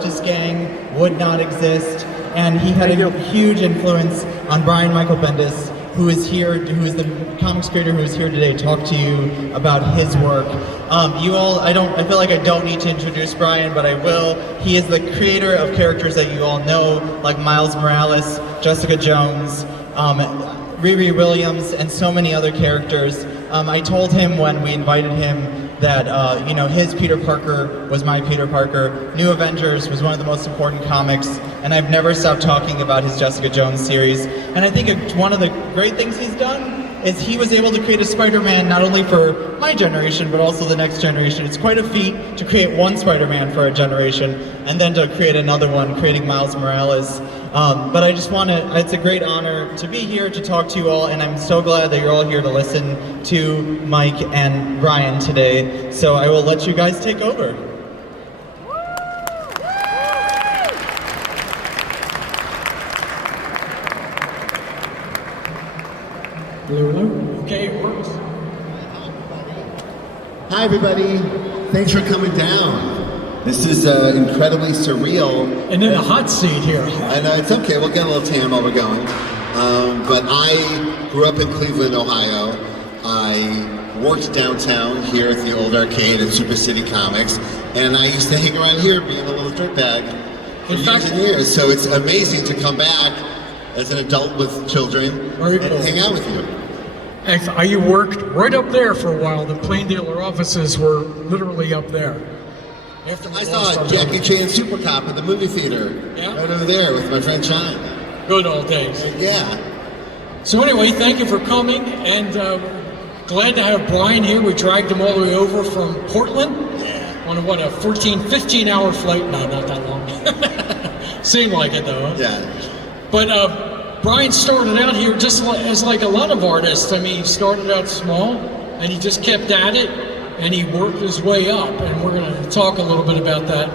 Justice Gang would not exist, and he had a huge influence on Brian Michael Bendis, who is here, who is the comics creator who is here today to talk to you about his work. You all, I feel like I don't need to introduce Brian, but I will. He is the creator of characters that you all know, like Miles Morales, Jessica Jones, Riri Williams, and so many other characters. I told him when we invited him that his Peter Parker was my Peter Parker. New Avengers was one of the most important comics, and I've never stopped talking about his Jessica Jones series. And I think one of the great things he's done is he was able to create a Spider-Man not only for my generation, but also the next generation. It's quite a feat to create one Spider-Man for a generation, and then to create another one, creating Miles Morales. But I just it's a great honor to be here to talk to you all, and I'm so glad that you're all here to listen to Mike and Brian today. So I will let you guys take over. Okay, it works. Hi everybody, thanks for coming down. This is incredibly surreal. And in a hot seat here. I know, it's okay, we'll get a little tan while we're going. But I grew up in Cleveland, Ohio. I worked downtown here at the old arcade at Super City Comics, and I used to hang around here being a little dirtbag for years and years. So it's amazing to come back as an adult with children and hang out with you. You worked right up there for a while. The Plain Dealer offices were literally up there. I saw Jackie Chan Super Cop at the movie theater. Yeah? Right over there with my friend Sean. Good old days. Yeah. So anyway, thank you for coming, and glad to have Brian here. We dragged him all the way over from Portland on a 15-hour flight. No, not that long. Seemed like it though. Huh? Yeah. But Brian started out here just as like a lot of artists. I mean, he started out small, and he just kept at it, and he worked his way up, and we're going to talk a little bit about that.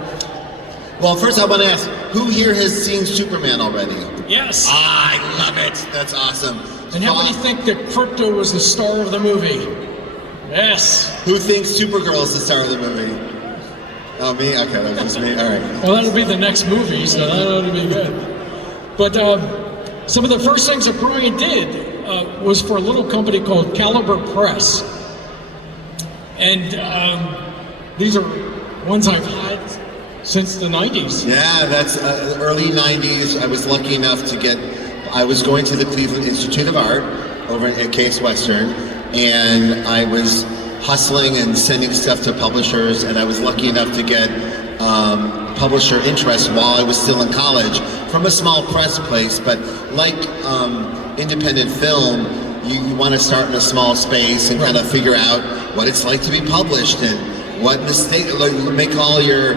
Well, first I want to ask, who here has seen Superman already? Yes. I love it. That's awesome. And how many think that Crypto was the star of the movie? Yes. Who thinks Supergirl is the star of the movie? Oh, me? Okay, that was just me. All right. Well, that'll be the next movie, so that'll be good. But some of the first things that Brian did was for a little company called Caliber Press. And these are ones I've had since the 90s. Yeah, that's early 90s. I was lucky enough I was going to the Cleveland Institute of Art over at Case Western, and I was hustling and sending stuff to publishers, and I was lucky enough to get publisher interest while I was still in college from a small press place. But like independent film, you want to start in a small space and kind of figure out what it's like to be published and what mistake, make all your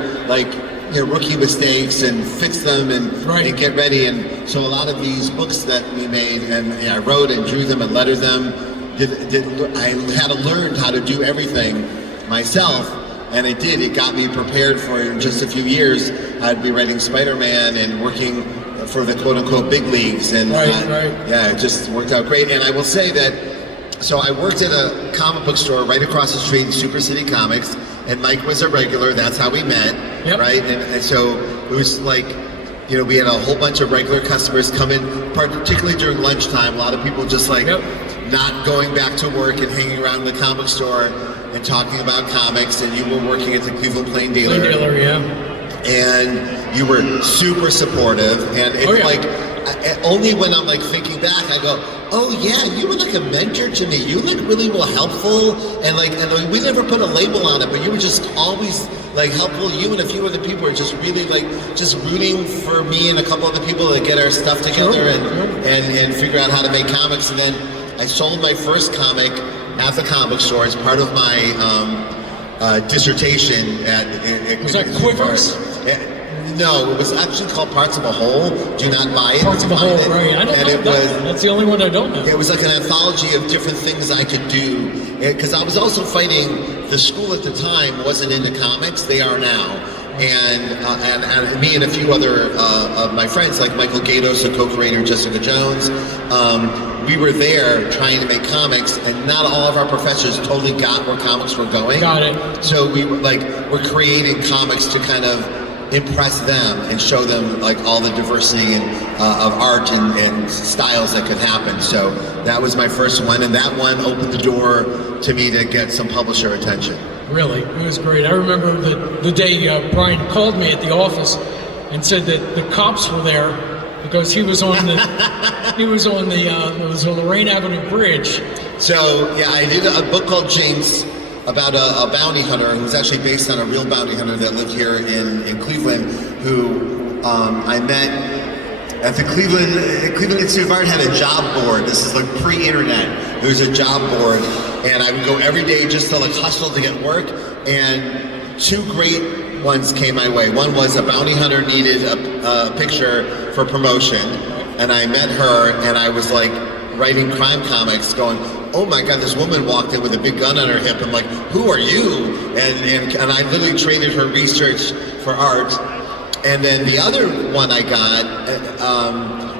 rookie mistakes and fix them and get ready. And so a lot of these books that we made, and I wrote and drew them and lettered them, I had to learn how to do everything myself. And it did. It got me prepared for, in just a few years, I'd be writing Spider-Man and working for the quote-unquote big leagues. And yeah, it just worked out great. And I will say that, so I worked at a comic book store right across the street in Super City Comics, and Mike was a regular. That's how we met, right? And so it was like, we had a whole bunch of regular customers come in, particularly during lunchtime. A lot of people just not going back to work and hanging around the comic store and talking about comics, and you were working at the Cleveland Plain Dealer. Plain Dealer, yeah. And you were super supportive, and it's only when I'm thinking back, I go, oh yeah, you were like a mentor to me. You really were helpful, and we never put a label on it, but you were just always helpful. You and a few other people were just really just rooting for me and a couple other people to get our stuff together and figure out how to make comics. And then I sold my first comic at the comic store as part of my dissertation at was that Quivers? No, it was actually called Parts of a Whole. Do not buy it. Parts of a Whole, right. I don't know that. That's the only one I don't know. It was like an anthology of different things I could do. Because I was also fighting, the school at the time wasn't into comics, they are now. And me and a few other of my friends, like Michael Gatos, the co-creator, Jessica Jones, we were there trying to make comics, and not all of our professors totally got where comics were going. Got it. So we're creating comics to kind of impress them and show them like all the diversity of art and styles that could happen. So that was my first one, and that one opened the door to me to get some publisher attention. Really, it was great. I remember the day Brian called me at the office and said that the cops were there because he was on the it was on the Lorraine Avenue Bridge. So yeah, I did a book called Jinx about a bounty hunter who was actually based on a real bounty hunter that lived here in Cleveland, who I met at the Cleveland Institute of Art. Had a job board. This is like pre-internet. There was a job board, and I would go every day just to like hustle to get work. And two great ones came my way. One was a bounty hunter needed a picture for promotion, and I met her, and I was like writing crime comics, going, oh my God, this woman walked in with a big gun on her hip. I'm like, who are you? And I literally traded her research for art. And then the other one I got,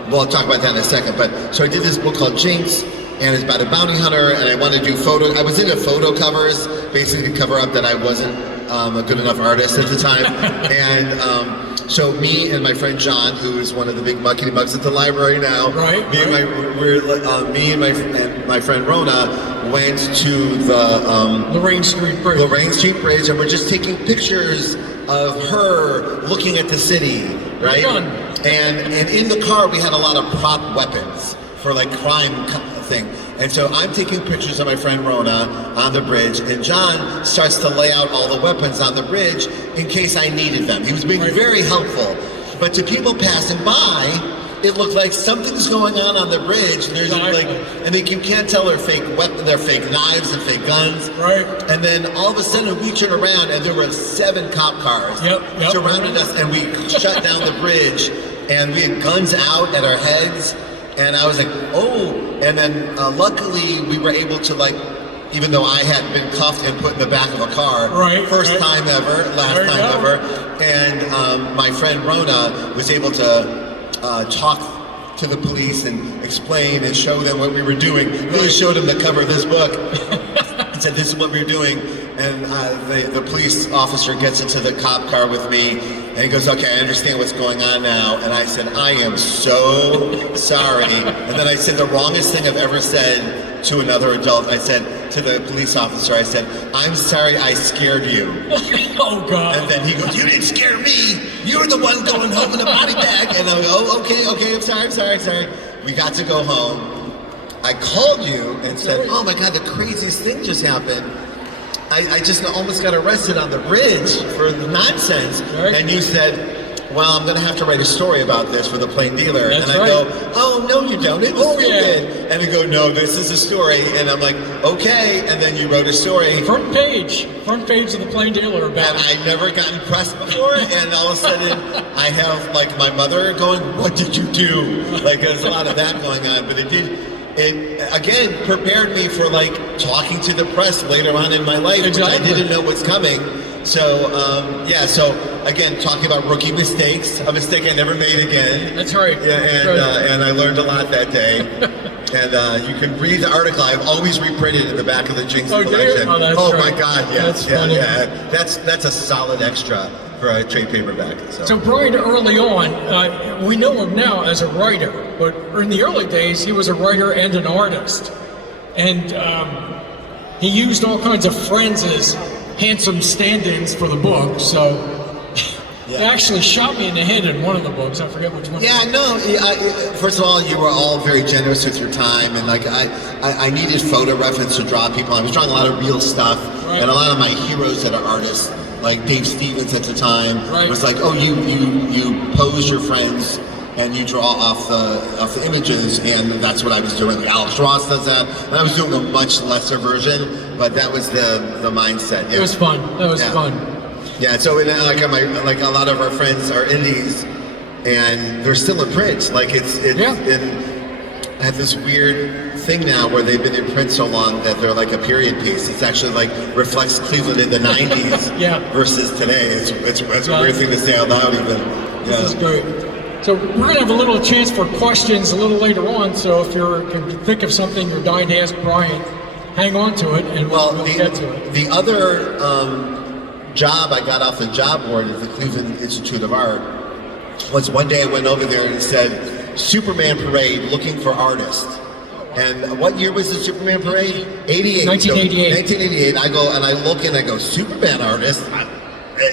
well, I'll talk about that in a second, but so I did this book called Jinx, and it's about a bounty hunter, and I wanted to do I was into photo covers, basically to cover up that I wasn't a good enough artist at the time. And so me and my friend John, who is one of the big muckety mucks at the library now, me and my friend Rona went to the Lorraine Street Bridge, and we're just taking pictures of her looking at the city, right? And in the car we had a lot of prop weapons for like crime thing. And so I'm taking pictures of my friend Rona on the bridge, and John starts to lay out all the weapons on the bridge in case I needed them. He was being very helpful. But to people passing by, it looked like something's going on the bridge. There's like, and you can't tell they're fake weapons, they're fake knives and fake guns. Right. And then all of a sudden we turn around and there were 7 cop cars surrounded us, and we shut down the bridge, and we had guns out at our heads. And I was like, oh, and then luckily we were able to, like, even though I had been cuffed and put in the back of a car, first time ever, last time ever, and my friend Rona was able to talk to the police and explain and show them what we were doing. Really showed them the cover of this book and said, this is what we're doing. And the police officer gets into the cop car with me, and he goes, okay, I understand what's going on now. And I said, I am so sorry. And then I said the wrongest thing I've ever said to another adult. I said to the police officer, I said, I'm sorry I scared you. Oh, God. And then he goes, you didn't scare me. You were the one going home in a body bag. And I go, oh, okay, I'm sorry. We got to go home. I called you and said, oh my God, the craziest thing just happened. I just almost got arrested on the bridge for nonsense. And you said, well, I'm going to have to write a story about this for the Plain Dealer. And I go, oh, no, you don't. It was stupid. And they go, no, this is a story. And I'm like, okay. And then you wrote a story. Front page of the Plain Dealer about it. And I'd never gotten press before. And all of a sudden, I have like my mother going, what did you do? Like there's a lot of that going on. But it again prepared me for like talking to the press later on in my life, which I didn't know was coming. So so again, talking about rookie mistakes, a mistake I never made again. That's right. Yeah, and I learned a lot that day. And you can read the article. I've always reprinted in the back of the Jinx collection. Oh my God, yes, that's a solid extra for a trade paperback. So Brian, early on, we know him now as a writer, but in the early days, he was a writer and an artist. And he used all kinds of friends as handsome stand-ins for the book, so it actually shot me in the head in one of the books. I forget which one. First of all, you were all very generous with your time, and like I needed photo reference to draw people. I was drawing a lot of real stuff, and a lot of my heroes that are artists, like Dave Stevens at the time, was like, oh, you pose your friends and you draw off the images, and that's what I was doing. Alex Ross does that, and I was doing a much lesser version, but that was the mindset. It was fun. That was fun. Yeah, so like a lot of our friends are indies, and they're still in print. Like I have this weird thing now where they've been in print so long that they're like a period piece. It's actually like reflects Cleveland in the 90s versus today. It's a weird thing to say out loud even. This is great. So we're going to have a little chance for questions a little later on, so if you can think of something you're dying to ask Brian, hang on to it and we'll get to it. The other job I got off the job board at the Cleveland Institute of Art was one day I went over there and it said, Superman Parade looking for artists. And what year was the Superman Parade? 88. 1988. So 1988. I go and I look and I go, Superman artist?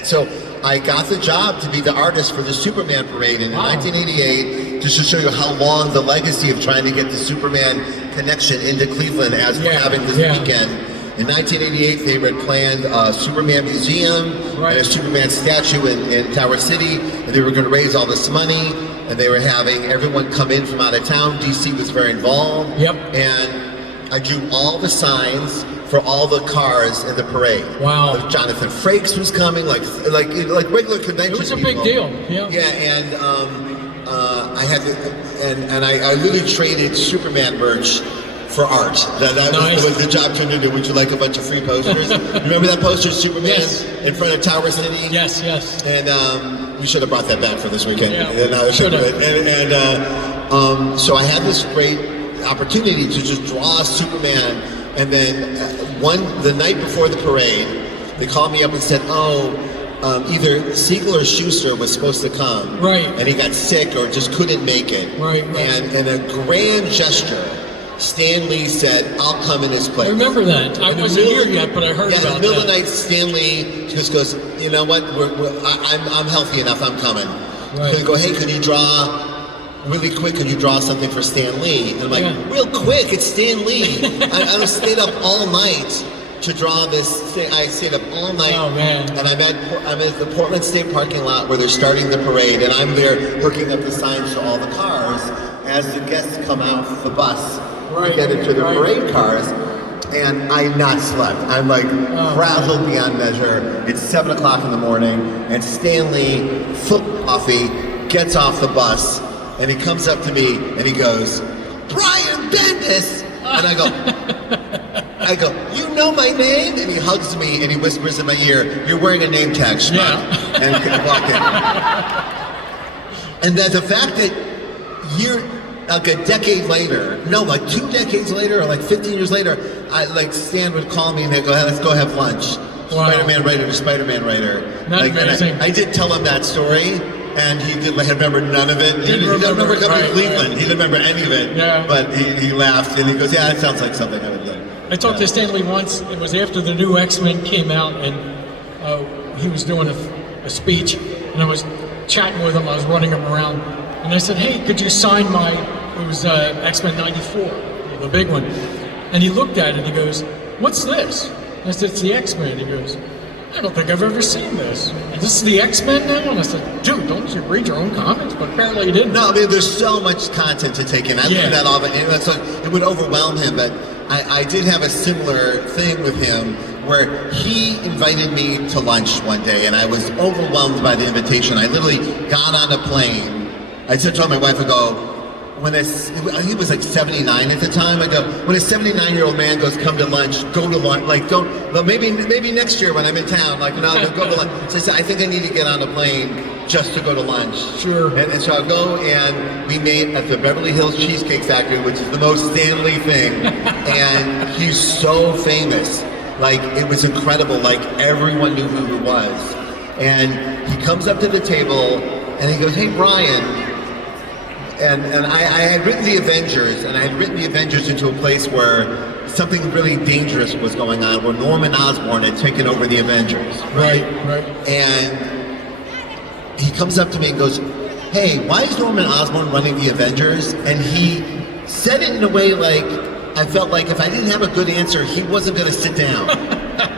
So I got the job to be the artist for the Superman Parade in 1988, just to show you how long the legacy of trying to get the Superman connection into Cleveland as we're having this weekend. In 1988, they had planned a Superman museum and a Superman statue in Tower City, and they were going to raise all this money, and they were having everyone come in from out of town. DC was very involved. And I drew all the signs for all the cars in the parade. Wow. Jonathan Frakes was coming, like regular convention. It was a big deal. And I had to, and I literally traded Superman merch for art. That was the job turned into. Would you like a bunch of free posters? Remember that poster, Superman in front of Tower City? Yes. And we should have brought that back for this weekend. Should have. And so I had this great opportunity to just draw Superman. And then the night before the parade, they called me up and said, either Siegel or Schuster was supposed to come. And he got sick or just couldn't make it. And in a grand gesture, Stan Lee said, I'll come in his place. I remember that. I wasn't here yet, but I heard about that. In the middle of the night, Stan Lee just goes, you know what, I'm healthy enough, I'm coming. So they go, hey, can you draw really quick, can you draw something for Stan Lee? And I'm like, real quick, it's Stan Lee. I stayed up all night to draw this thing. I stayed up all night. Oh, man. And I'm at the Portland State parking lot where they're starting the parade, and I'm there hooking up the signs to all the cars as the guests come out the bus to get into the parade cars. And I not slept. I'm like frazzled beyond measure. It's 7 o'clock in the morning, and Stan Lee, full of coffee, gets off the bus. And he comes up to me and he goes, Brian Bendis! And I go, you know my name? And he hugs me and he whispers in my ear, you're wearing a name tag, schmuck. And I walk in. And then the fact that like a decade later, no, like 2 decades later, or like 15 years later, Stan would call me and they'd go, hey, let's go have lunch. Spider-Man writer to Spider-Man writer. Amazing. I did tell him that story. And he didn't remember none of it. He didn't remember coming to Cleveland. He didn't remember any of it. But he laughed and he goes, yeah, it sounds like something I would do. I talked to Stan Lee once. It was after the new X-Men came out, and he was doing a speech, and I was chatting with him. I was running him around, and I said, hey, could you sign it was X-Men 94, the big one. And he looked at it and he goes, what's this? I said, it's the X-Men. He goes, I don't think I've ever seen this. Is this the X-Men now? And I said, dude, don't you read your own comics? But apparently he didn't. No, I mean, there's so much content to take in. I learned that all, but it would overwhelm him. But I did have a similar thing with him where he invited me to lunch one day, and I was overwhelmed by the invitation. I literally got on a plane. I told my wife, I go, he was like 79 at the time. I go, when a 79-year-old man goes, come to lunch, go to lunch. Like, maybe next year when I'm in town, like, no, go to lunch. So I said, I think I need to get on a plane just to go to lunch. Sure. And so I'll go, and we meet at the Beverly Hills Cheesecake Factory, which is the most Stan Lee thing. And he's so famous. Like, it was incredible. Like, everyone knew who he was. And he comes up to the table, and he goes, hey, Brian. And I had written the Avengers, and I had written the Avengers into a place where something really dangerous was going on, where Norman Osborn had taken over the Avengers, right? And he comes up to me and goes, hey, why is Norman Osborn running the Avengers? And he said it in a way like, I felt like if I didn't have a good answer, he wasn't going to sit down.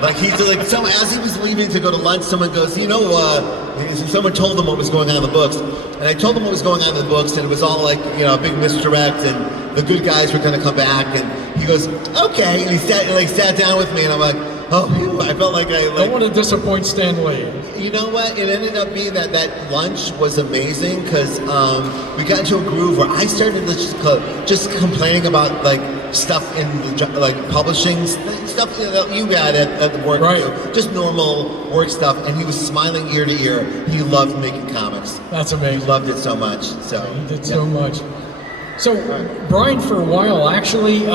Like as he was leaving to go to lunch, someone goes, someone told him what was going on in the books. And I told him what was going on in the books, and it was all like, a big misdirect, and the good guys were going to come back. And he goes, okay. And he sat down with me, and I'm like, oh, phew. I felt like I don't want to disappoint Stan Lee. You know what? It ended up being that lunch was amazing because we got into a groove where I started just complaining about stuff in publishing stuff that you got at the work, just normal work stuff, and he was smiling ear to ear. He loved making comics. That's amazing. He loved it so much. So he did so much. So Brian, for a while, actually,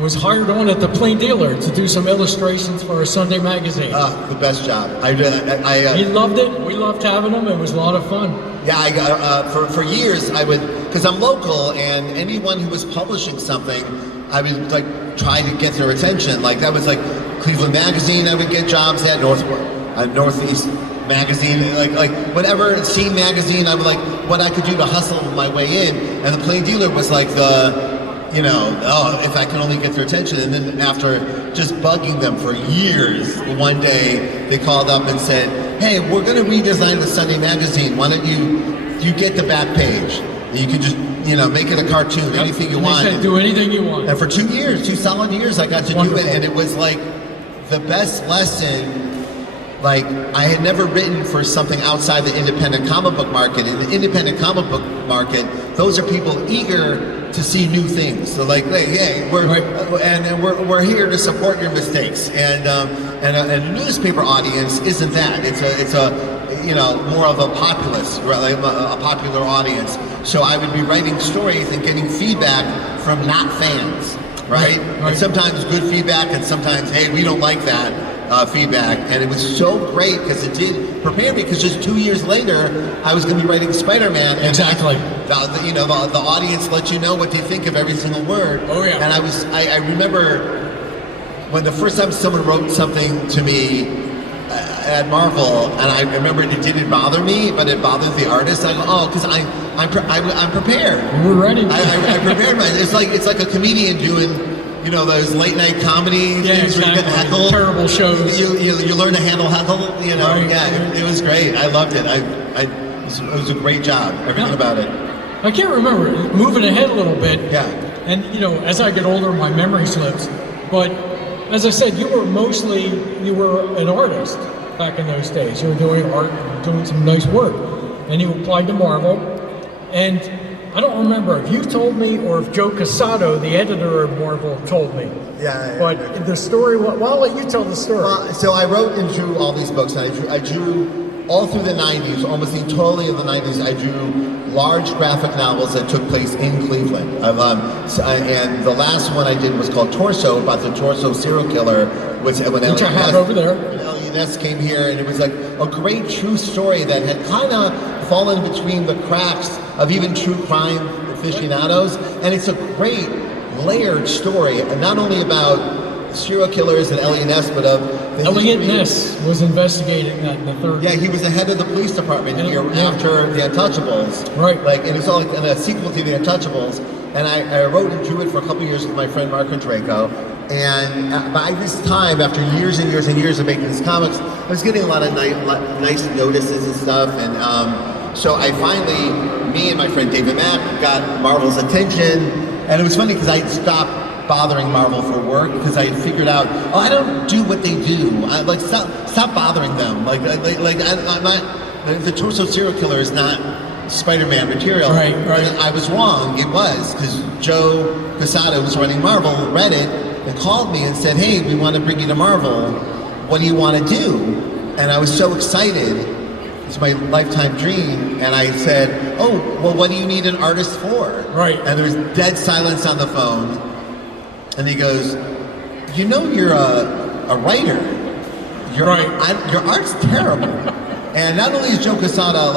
was hired on at the Plain Dealer to do some illustrations for a Sunday magazine. The best job. He loved it. We loved having him. It was a lot of fun. Yeah, for years I would, because I'm local, and anyone who was publishing something, I would like try to get their attention. Like that was like Cleveland Magazine. I would get jobs at Northeast Magazine, like whatever. Scene Magazine. I would like what I could do to hustle my way in, and the Plain Dealer was like the. If I can only get their attention. And then after just bugging them for years, one day they called up and said, hey, we're going to redesign the Sunday magazine. Why don't you get the back page? You can just, make it a cartoon, anything you want. They said, do anything you want. And for 2 years, 2 solid years, I got to do it. And it was like the best lesson. Like, I had never written for something outside the independent comic book market. In the independent comic book market, those are people eager to see new things. So like, hey, we're here to support your mistakes. And a newspaper audience isn't that. It's a more of a populace, right? A popular audience. So I would be writing stories and getting feedback from not fans, right? And sometimes good feedback, and sometimes, hey, we don't like that. Feedback, and it was so great because it did prepare me, because just 2 years later I was going to be writing Spider-Man, and exactly. The audience let you know what they think of every single word. Oh yeah. And I remember when the first time someone wrote something to me at Marvel, and I remember it didn't bother me, but it bothered the artist. I go, oh, because I'm prepared. We're ready. I prepared. It's like a comedian doing. Those late night comedy things where you get heckled. Terrible shows. You learn to handle heckle. Right. Yeah, it was great. I loved it. It was a great job. Everything about it. I can't remember. Moving ahead a little bit. Yeah. And as I get older, my memory slips. But as I said, you were an artist back in those days. You were doing art, doing some nice work, and you applied to Marvel. And I don't remember if you told me or if Joe Quesada, the editor of Marvel, told me. Yeah. But the story, well, I'll let you tell the story. So I wrote and drew all these books, and I drew all through the 90s, almost entirely of the 90s, I drew large graphic novels that took place in Cleveland. And the last one I did was called Torso, about the Torso serial killer. Which I have over there. Ness came here, and it was like a great true story that had kind of fallen between the cracks of even true crime aficionados, and it's a great layered story, and not only about serial killers and Elliot Ness, but of Elliot Ness was investigating that in the 30s. Yeah, he was the head of the police department here after The Untouchables. Right. And it's all like a sequel to The Untouchables, and I wrote and drew it for a couple years with my friend Mark Draco. And by this time, after years and years and years of making these comics, I was getting a lot of nice notices and stuff. And so I finally, me and my friend David Mack, got Marvel's attention. And it was funny because I stopped bothering Marvel for work because I had figured out, I don't do what they do. Stop bothering them. I'm not. The Torso serial killer is not Spider-Man material. Right. And I was wrong. It was, because Joe Quesada, who's running Marvel, read it and called me and said, hey, we want to bring you to Marvel. What do you want to do? And I was so excited. It's my lifetime dream. And I said, oh, well, what do you need an artist for? Right. And there was dead silence on the phone. And he goes, you're a writer. Your art's terrible. And not only is Joe Quesada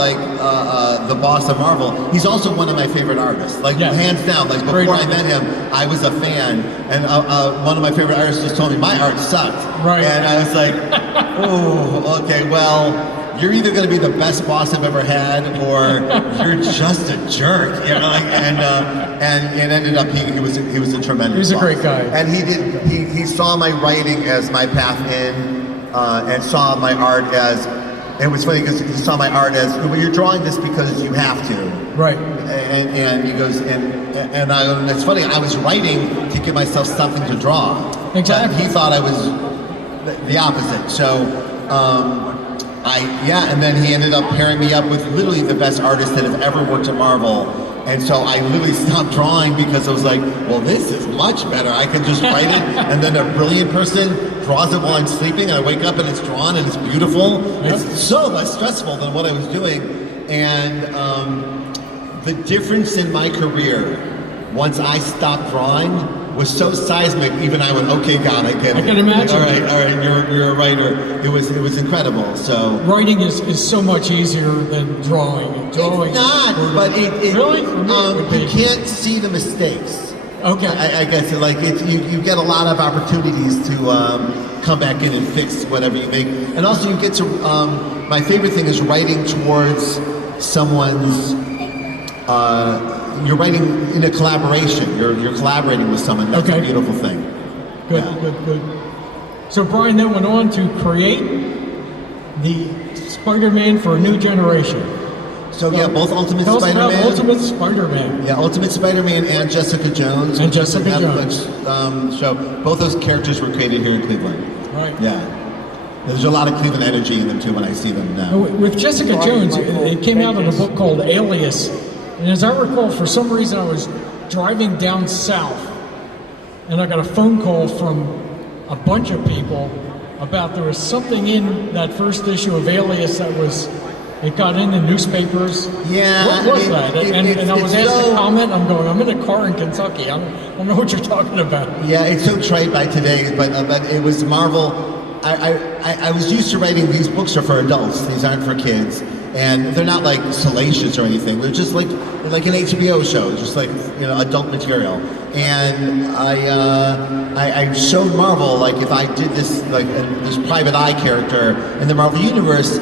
the boss of Marvel, he's also one of my favorite artists. Hands down. Before I met him, I was a fan, and one of my favorite artists just told me my art sucked. Right. And I was like, oh, okay, well, you're either going to be the best boss I've ever had, or you're just a jerk. And it ended up he was a tremendous. He was a great guy. And he saw my writing as my path in, and saw my art as. It was funny because he saw my art as, well, you're drawing this because you have to. Right. And he goes, and it's funny, I was writing to give myself something to draw. Exactly. But he thought I was the opposite. So, and then he ended up pairing me up with literally the best artists that have ever worked at Marvel. And so I literally stopped drawing because I was like, well, this is much better. I can just write it, and then a brilliant person draws it while I'm sleeping, and I wake up and it's drawn and it's beautiful. Yep. It's so less stressful than what I was doing. And the difference in my career, once I stopped drawing, was so seismic. Even I went, okay, God, I get it. I can imagine. All right, you're a writer. It was incredible. So writing is so much easier than drawing. Drawing. it's not, but it really for me, it would be. you can't see the mistakes. Okay. I guess like you get a lot of opportunities to come back in and fix whatever you make, and also you get to. My favorite thing is writing towards someone's. You're writing in a collaboration. You're collaborating with someone. That's a beautiful thing. Good, good. So Brian then went on to create the Spider-Man for a new generation. So yeah, both Ultimate Tell us about Spider-Man. Ultimate Spider-Man. Yeah, Ultimate Spider-Man and Jessica Jones. And Jessica Jones. So both those characters were created here in Cleveland. Right. Yeah. There's a lot of Cleveland energy in them too when I see them now. With Jessica Jones, it came out in a book called Alias. And as I recall, for some reason I was driving down south and I got a phone call from a bunch of people about there was something in that first issue of Alias that it got in the newspapers. Yeah. What was that? And I was asked to comment. I'm in a car in Kentucky. I don't know what you're talking about. Yeah, it's so trite by today, but it was Marvel. I was used to writing these books are for adults. These aren't for kids. And they're not like salacious or anything. They're just like an HBO show, just like adult material. And I showed Marvel like if I did this like this private eye character in the Marvel universe,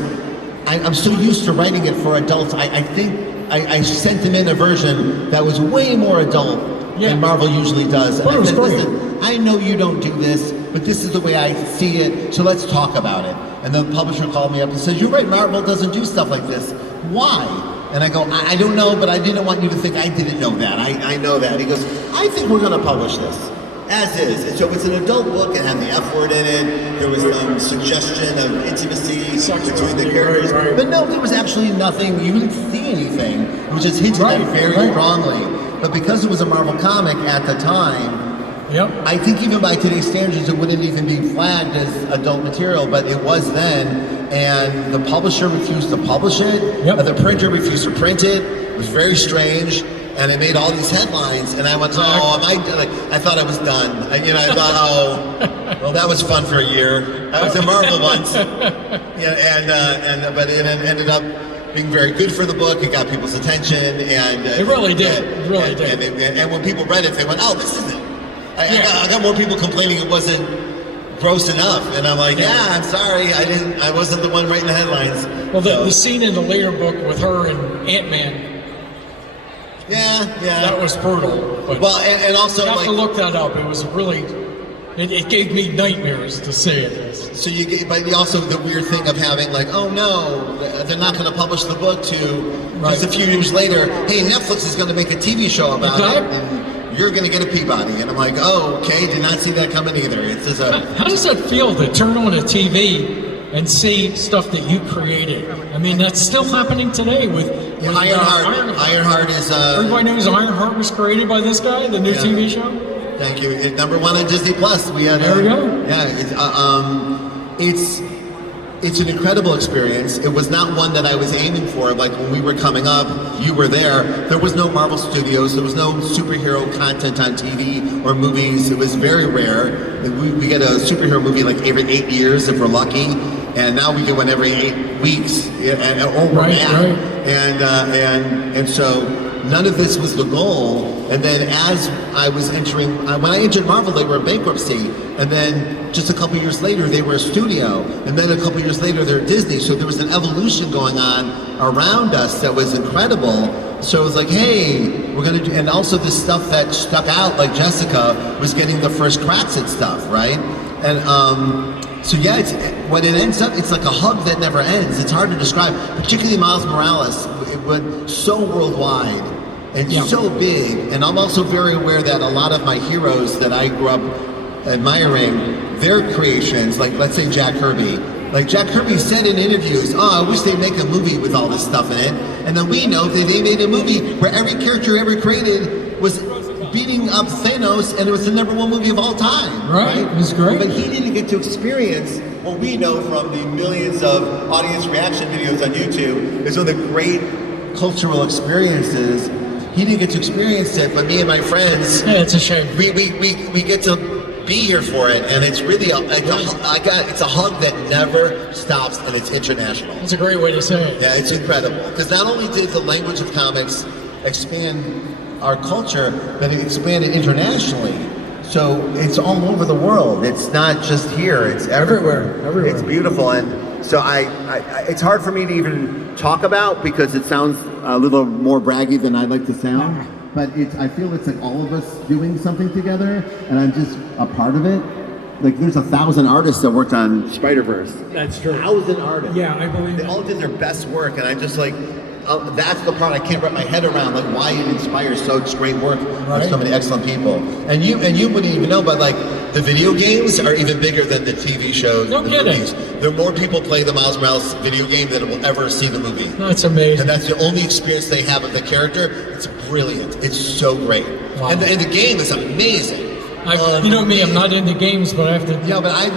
I'm so used to writing it for adults. I think I sent them in a version that was way more adult than Marvel usually does. And I said, listen, I know you don't do this, but this is the way I see it. So let's talk about it. And the publisher called me up and said, you're right, Marvel doesn't do stuff like this. Why? And I go, I don't know, but I didn't want you to think I didn't know that. I know that. He goes, I think we're going to publish this as is. And so it's an adult book. It had the F word in it. There was suggestion of intimacy between the characters. Right. But no, there was actually nothing. You didn't see anything. It was just hinted at very strongly. But because it was a Marvel comic at the time, I think even by today's standards, it wouldn't even be flagged as adult material, but it was then, and the publisher refused to publish it, the printer refused to print it. It was very strange, and it made all these headlines, and I went, I thought I was done. I thought, well, that was fun for a year. I was in Marvel once, but it ended up being very good for the book. It got people's attention, and it really did. It really did. And when people read it, they went, oh, this is it. I got more people complaining it wasn't gross enough, and I'm like, I'm sorry, I wasn't the one writing the headlines. Well, the scene in the later book with her and Ant-Man. That was brutal. But well, and also you have to look that up. It was really, it gave me nightmares to see it. So but also the weird thing of having like, oh no, they're not going to publish the book just a few years later. Hey, Netflix is going to make a TV show about it. And you're going to get a Peabody. And I'm like, oh, okay, did not see that coming either. It's just How does that feel to turn on a TV and see stuff that you created? I mean, that's still happening today with Ironheart. Ironheart is... everybody knows Ironheart was created by this guy, the new TV show? Thank you. It's #1 on Disney+. There we go. Yeah, it's an incredible experience. It was not one that I was aiming for. Like when we were coming up, you were there. There was no Marvel Studios. There was no superhero content on TV or movies. It was very rare. We get a superhero movie like every 8 years if we're lucky, and now we get one every 8 weeks. And so none of this was the goal. And then as I was when I entered Marvel, they were in bankruptcy. And then just a couple years later, they were a studio. And then a couple years later, they're Disney. So there was an evolution going on around us that was incredible. So it was like, hey, we're going to do, and also the stuff that stuck out, like Jessica, was getting the first cracks at stuff, right? And so yeah, when it ends up, it's like a hug that never ends. It's hard to describe, particularly Miles Morales. It went so worldwide and so big. And I'm also very aware that a lot of my heroes that I grew up admiring, their creations, like let's say Jack Kirby. Like Jack Kirby said in interviews, I wish they'd make a movie with all this stuff in it. And then we know that they made a movie where every character ever created was beating up Thanos, and it was the #1 movie of all time. Right, it was great. But he didn't get to experience what we know from the millions of audience reaction videos on YouTube. It's one of the great cultural experiences. he didn't get to experience it, but me and my friends, Yeah, it's a shame. we get to be here for it, and it's really it's a hug that never stops, and it's international. That's a great way to say it. Yeah, it's incredible, because not only did the language of comics expand our culture, but it expanded internationally. So it's all over the world. It's not just here. It's everywhere. It's beautiful, and so it's hard for me to even talk about because it sounds a little more braggy than I'd like to sound. But I feel it's like all of us doing something together, and I'm just a part of it. Like there's 1,000 artists that worked on Spider-Verse. That's true. 1,000 artists. Yeah, I believe They that. all did their best work, and I'm just like, that's the part I can't wrap my head around, like why it inspires such great work of so many excellent people. And you wouldn't even know, but like the video games are even bigger than the TV shows. No kidding. Movies. There are more people play the Miles Morales video game than will ever see the movie. That's amazing. And that's the only experience they have of the character. It's brilliant. It's so great. Wow. And the game is amazing. You know me, I'm not into games, but I have to. Yeah, but I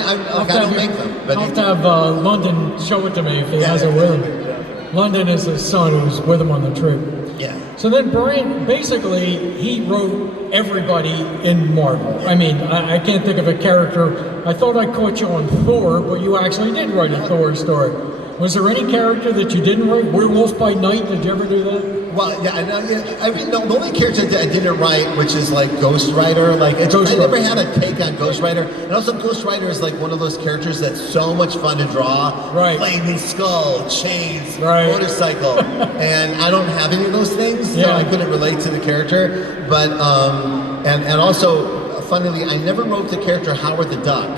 don't make them. But I'll have to have London show it to me if he has it with him. London is his son who's with him on the trip. Yeah. So then Brian, basically, he wrote everybody in Marvel. I mean, I can't think of a character. I thought I caught you on Thor, but you actually did write a Thor story. Was there any character that you didn't write? Werewolf by Night, did you ever do that? Well, I mean, the only character that I didn't write, which is like Ghost Rider, like I never had a take on Ghost Rider, and also Ghost Rider is like one of those characters that's so much fun to draw. Right. Flaming skull, chains, Right. motorcycle, and I don't have any of those things, so I couldn't relate to the character. But and also, funnily, I never wrote the character Howard the Duck.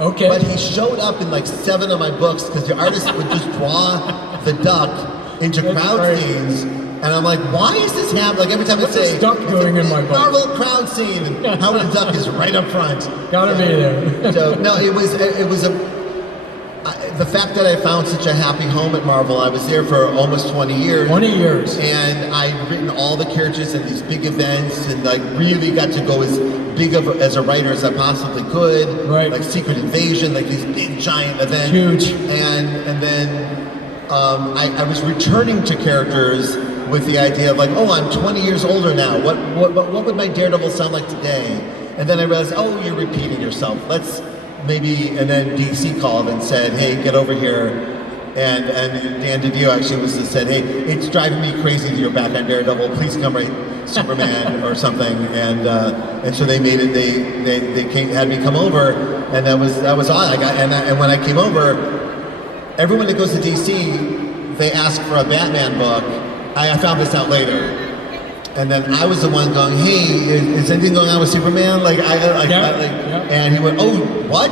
Okay. But he showed up in like 7 of my books because the artist would just draw the duck into crowd scenes. And I'm like, why is this happening? Like every time I say, Duck doing in my book? Marvel crowd scene, and Howard the Duck is right up front. Gotta be there. So no, it was the fact that I found such a happy home at Marvel. I was there for almost 20 years. 20 years. And I'd written all the characters in these big events, and like really got to go as big as a writer as I possibly could. Right. Like Secret Invasion, like these big giant events. Huge. And then I was returning to characters with the idea of like, oh, I'm 20 years older now. What would my Daredevil sound like today? And then I realized, oh, you're repeating yourself. Let's maybe, and then DC called and said, hey, get over here. And Dan DiDio actually said, hey, it's driving me crazy that you're back on Daredevil. Please come write Superman or something. And so they made it. They had me come over, and that was odd. And when I came over, everyone that goes to DC, they ask for a Batman book. I found this out later, and then I was the one going, "Hey, is anything going on with Superman?" And he went, "Oh, what?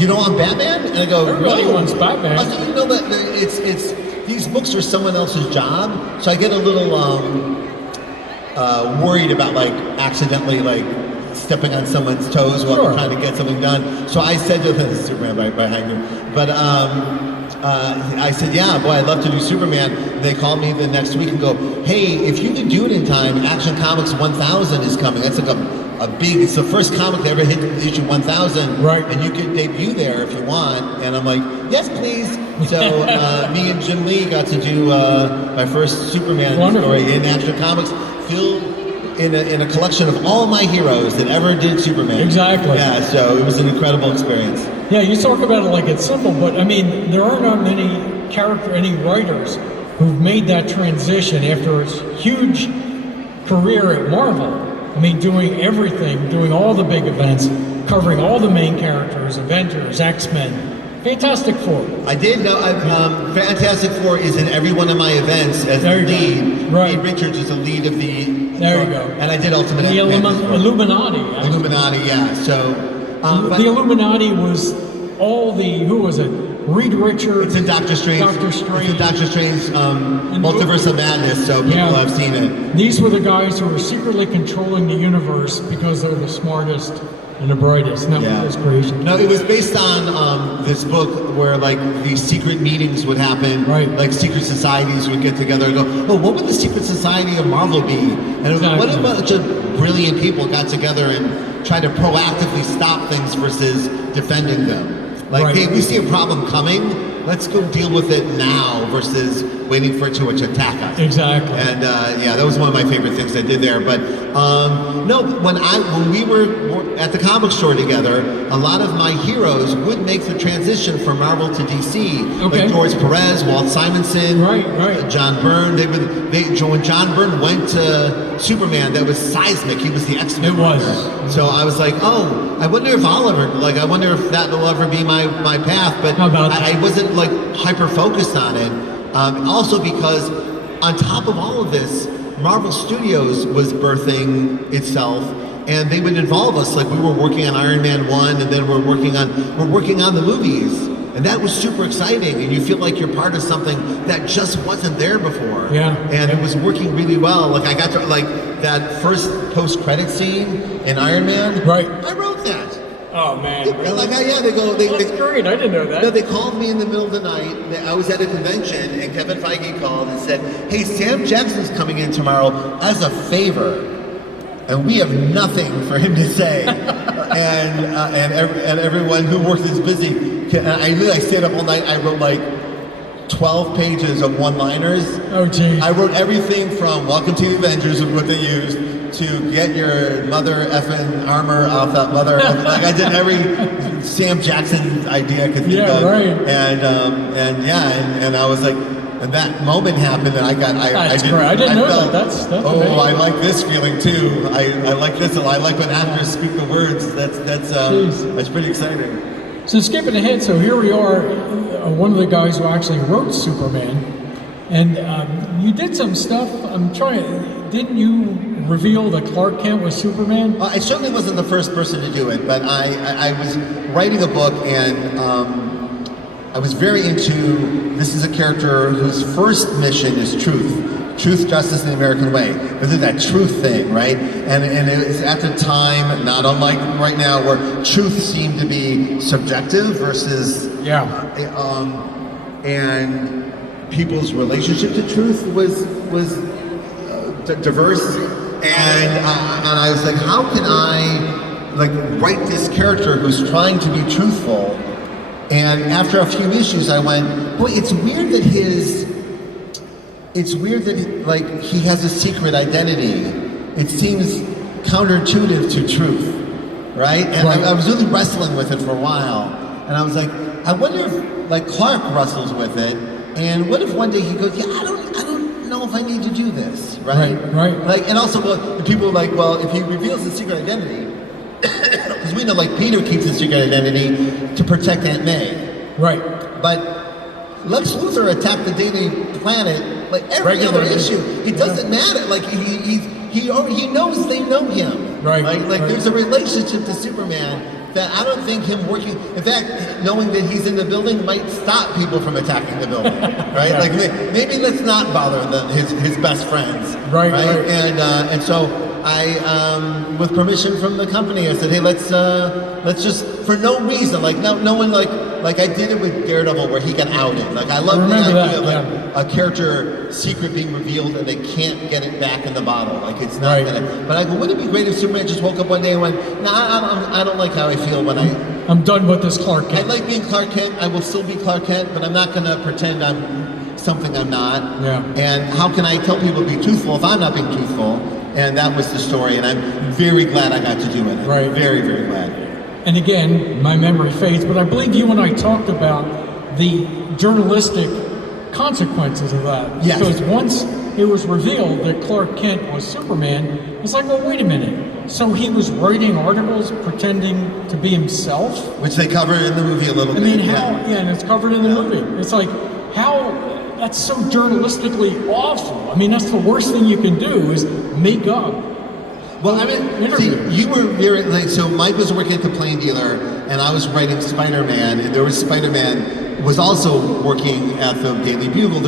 You don't want Batman?" And I go, Everybody wants Batman. I said, you know that it's these books are someone else's job, so I get a little worried about like accidentally like stepping on someone's toes while they're trying to get something done. So I said to them, Superman behind you, but I said, yeah, boy, I'd love to do Superman. They called me the next week and go, hey, if you can do it in time, Action Comics 1000 is coming. That's like it's the first comic that ever hit issue 1000. Right. And you could debut there if you want. And I'm like, yes, please. So me and Jim Lee got to do my first Superman story in Action Comics, filled in a collection of all my heroes that ever did Superman. Exactly. Yeah, so it was an incredible experience. Yeah, you talk about it like it's simple, but I mean, there are not any writers who've made that transition after a huge career at Marvel. I mean, doing everything, doing all the big events, covering all the main characters, Avengers, X-Men, Fantastic Four. I did know, Fantastic Four is in every one of my events as the lead. Right. Reed Richards is the lead of the... There you go. And I did Ultimate The Illuminati. Illuminati, yeah, so... the Illuminati was who was it? Reed Richards. It's in Doctor Strange. It's in Doctor Strange Multiverse of Madness, so people have seen it. These were the guys who were secretly controlling the universe because they're the smartest and the brightest. And that was creation. No, it was based on this book where like these secret meetings would happen. Right. Like secret societies would get together and go, oh, what would the secret society of Marvel be? And it was, what a bunch of brilliant people got together and tried to proactively stop things versus defending them. Like, hey, we see a problem coming, let's go deal with it now versus waiting for it to attack us. Exactly. And yeah, that was one of my favorite things I did there. But no, when we were at the comic store together, a lot of my heroes would make the transition from Marvel to DC. Okay. Like George Perez, Walt Simonson, right. John Byrne. When John Byrne went to Superman, that was seismic. He was the X-Men. It was. So I was like, oh, I wonder if I wonder if that will ever be my path. But How about I wasn't like hyper focused on it. Also because on top of all of this, Marvel Studios was birthing itself, and they would involve us. Like we were working on Iron Man 1, and then we're working on the movies, and that was super exciting. And you feel like you're part of something that just wasn't there before. Yeah. And it was working really well. Like I got to like that first post-credit scene in Iron Man. Right. I wrote that. Oh man. Yeah, like That's great. I didn't know that. No, they called me in the middle of the night. I was at a convention, and Kevin Feige called and said, "Hey, Sam Jackson's coming in tomorrow as a favor, and we have nothing for him to say." and everyone who works is busy. And I stayed up all night. I wrote like 12 pages of one-liners. Oh, geez. I wrote everything from "Welcome to the Avengers" of what they used to "Get your mother effing armor off that mother." Like I did every Sam Jackson idea I could think of. Right. And I was like, and that moment happened, and I didn't know felt, that. That's oh, amazing. I like this feeling too. I like this. I like when actors speak the words. That's pretty exciting. So skipping ahead, so here we are, one of the guys who actually wrote Superman, and you did some stuff. Didn't you reveal that Clark Kent was Superman? I certainly wasn't the first person to do it, but I was writing a book, and I was very into, this is a character whose first mission is truth. Truth, justice, and the American way. They did that truth thing, right? And it was at the time, not unlike right now, where truth seemed to be subjective versus and people's relationship to truth was diverse. And I was like, how can I write this character who's trying to be truthful? And after a few issues, I went, boy, it's weird that he has a secret identity. It seems counterintuitive to truth, right? And I was really wrestling with it for a while, and I was like, I wonder if Clark wrestles with it, and what if one day he goes, yeah, I don't know if I need to do this, right? Right. And also, people are like, well, if he reveals his secret identity, because we know Peter keeps his secret identity to protect Aunt May, right? But Lex Luthor attacked the Daily Planet every other issue. It doesn't matter. He knows they know him. Right. There's a relationship to Superman that I don't think him working. In fact, knowing that he's in the building might stop people from attacking the building. Right. Yeah. Maybe let's not bother his best friends. Right. And so I, with permission from the company, I said, hey, let's just, for no reason, no one I did it with Daredevil where he got outed. I love the idea of a character secret being revealed and they can't get it back in the bottle. It's not gonna. But I go, wouldn't it be great if Superman just woke up one day and went, I don't like how I feel when I'm done with this Clark Kent. I like being Clark Kent. I will still be Clark Kent, but I'm not gonna pretend I'm something I'm not. Yeah. And how can I tell people to be truthful if I'm not being truthful? And that was the story, and I'm very glad I got to do it. Right. Very, very glad. And again, my memory fades, but I believe you and I talked about the journalistic consequences of that. Yes. Because once it was revealed that Clark Kent was Superman, it's like, well, wait a minute. So he was writing articles pretending to be himself? Which they cover in the movie a little bit. I mean, how? Yeah, and it's covered in the movie. It's like, how? That's so journalistically awful. I mean, that's the worst thing you can do is make up. Well, I mean, see, so Mike was working at the Plain Dealer, and I was writing Spider-Man, and there was Spider-Man was also working at the Daily Bugle.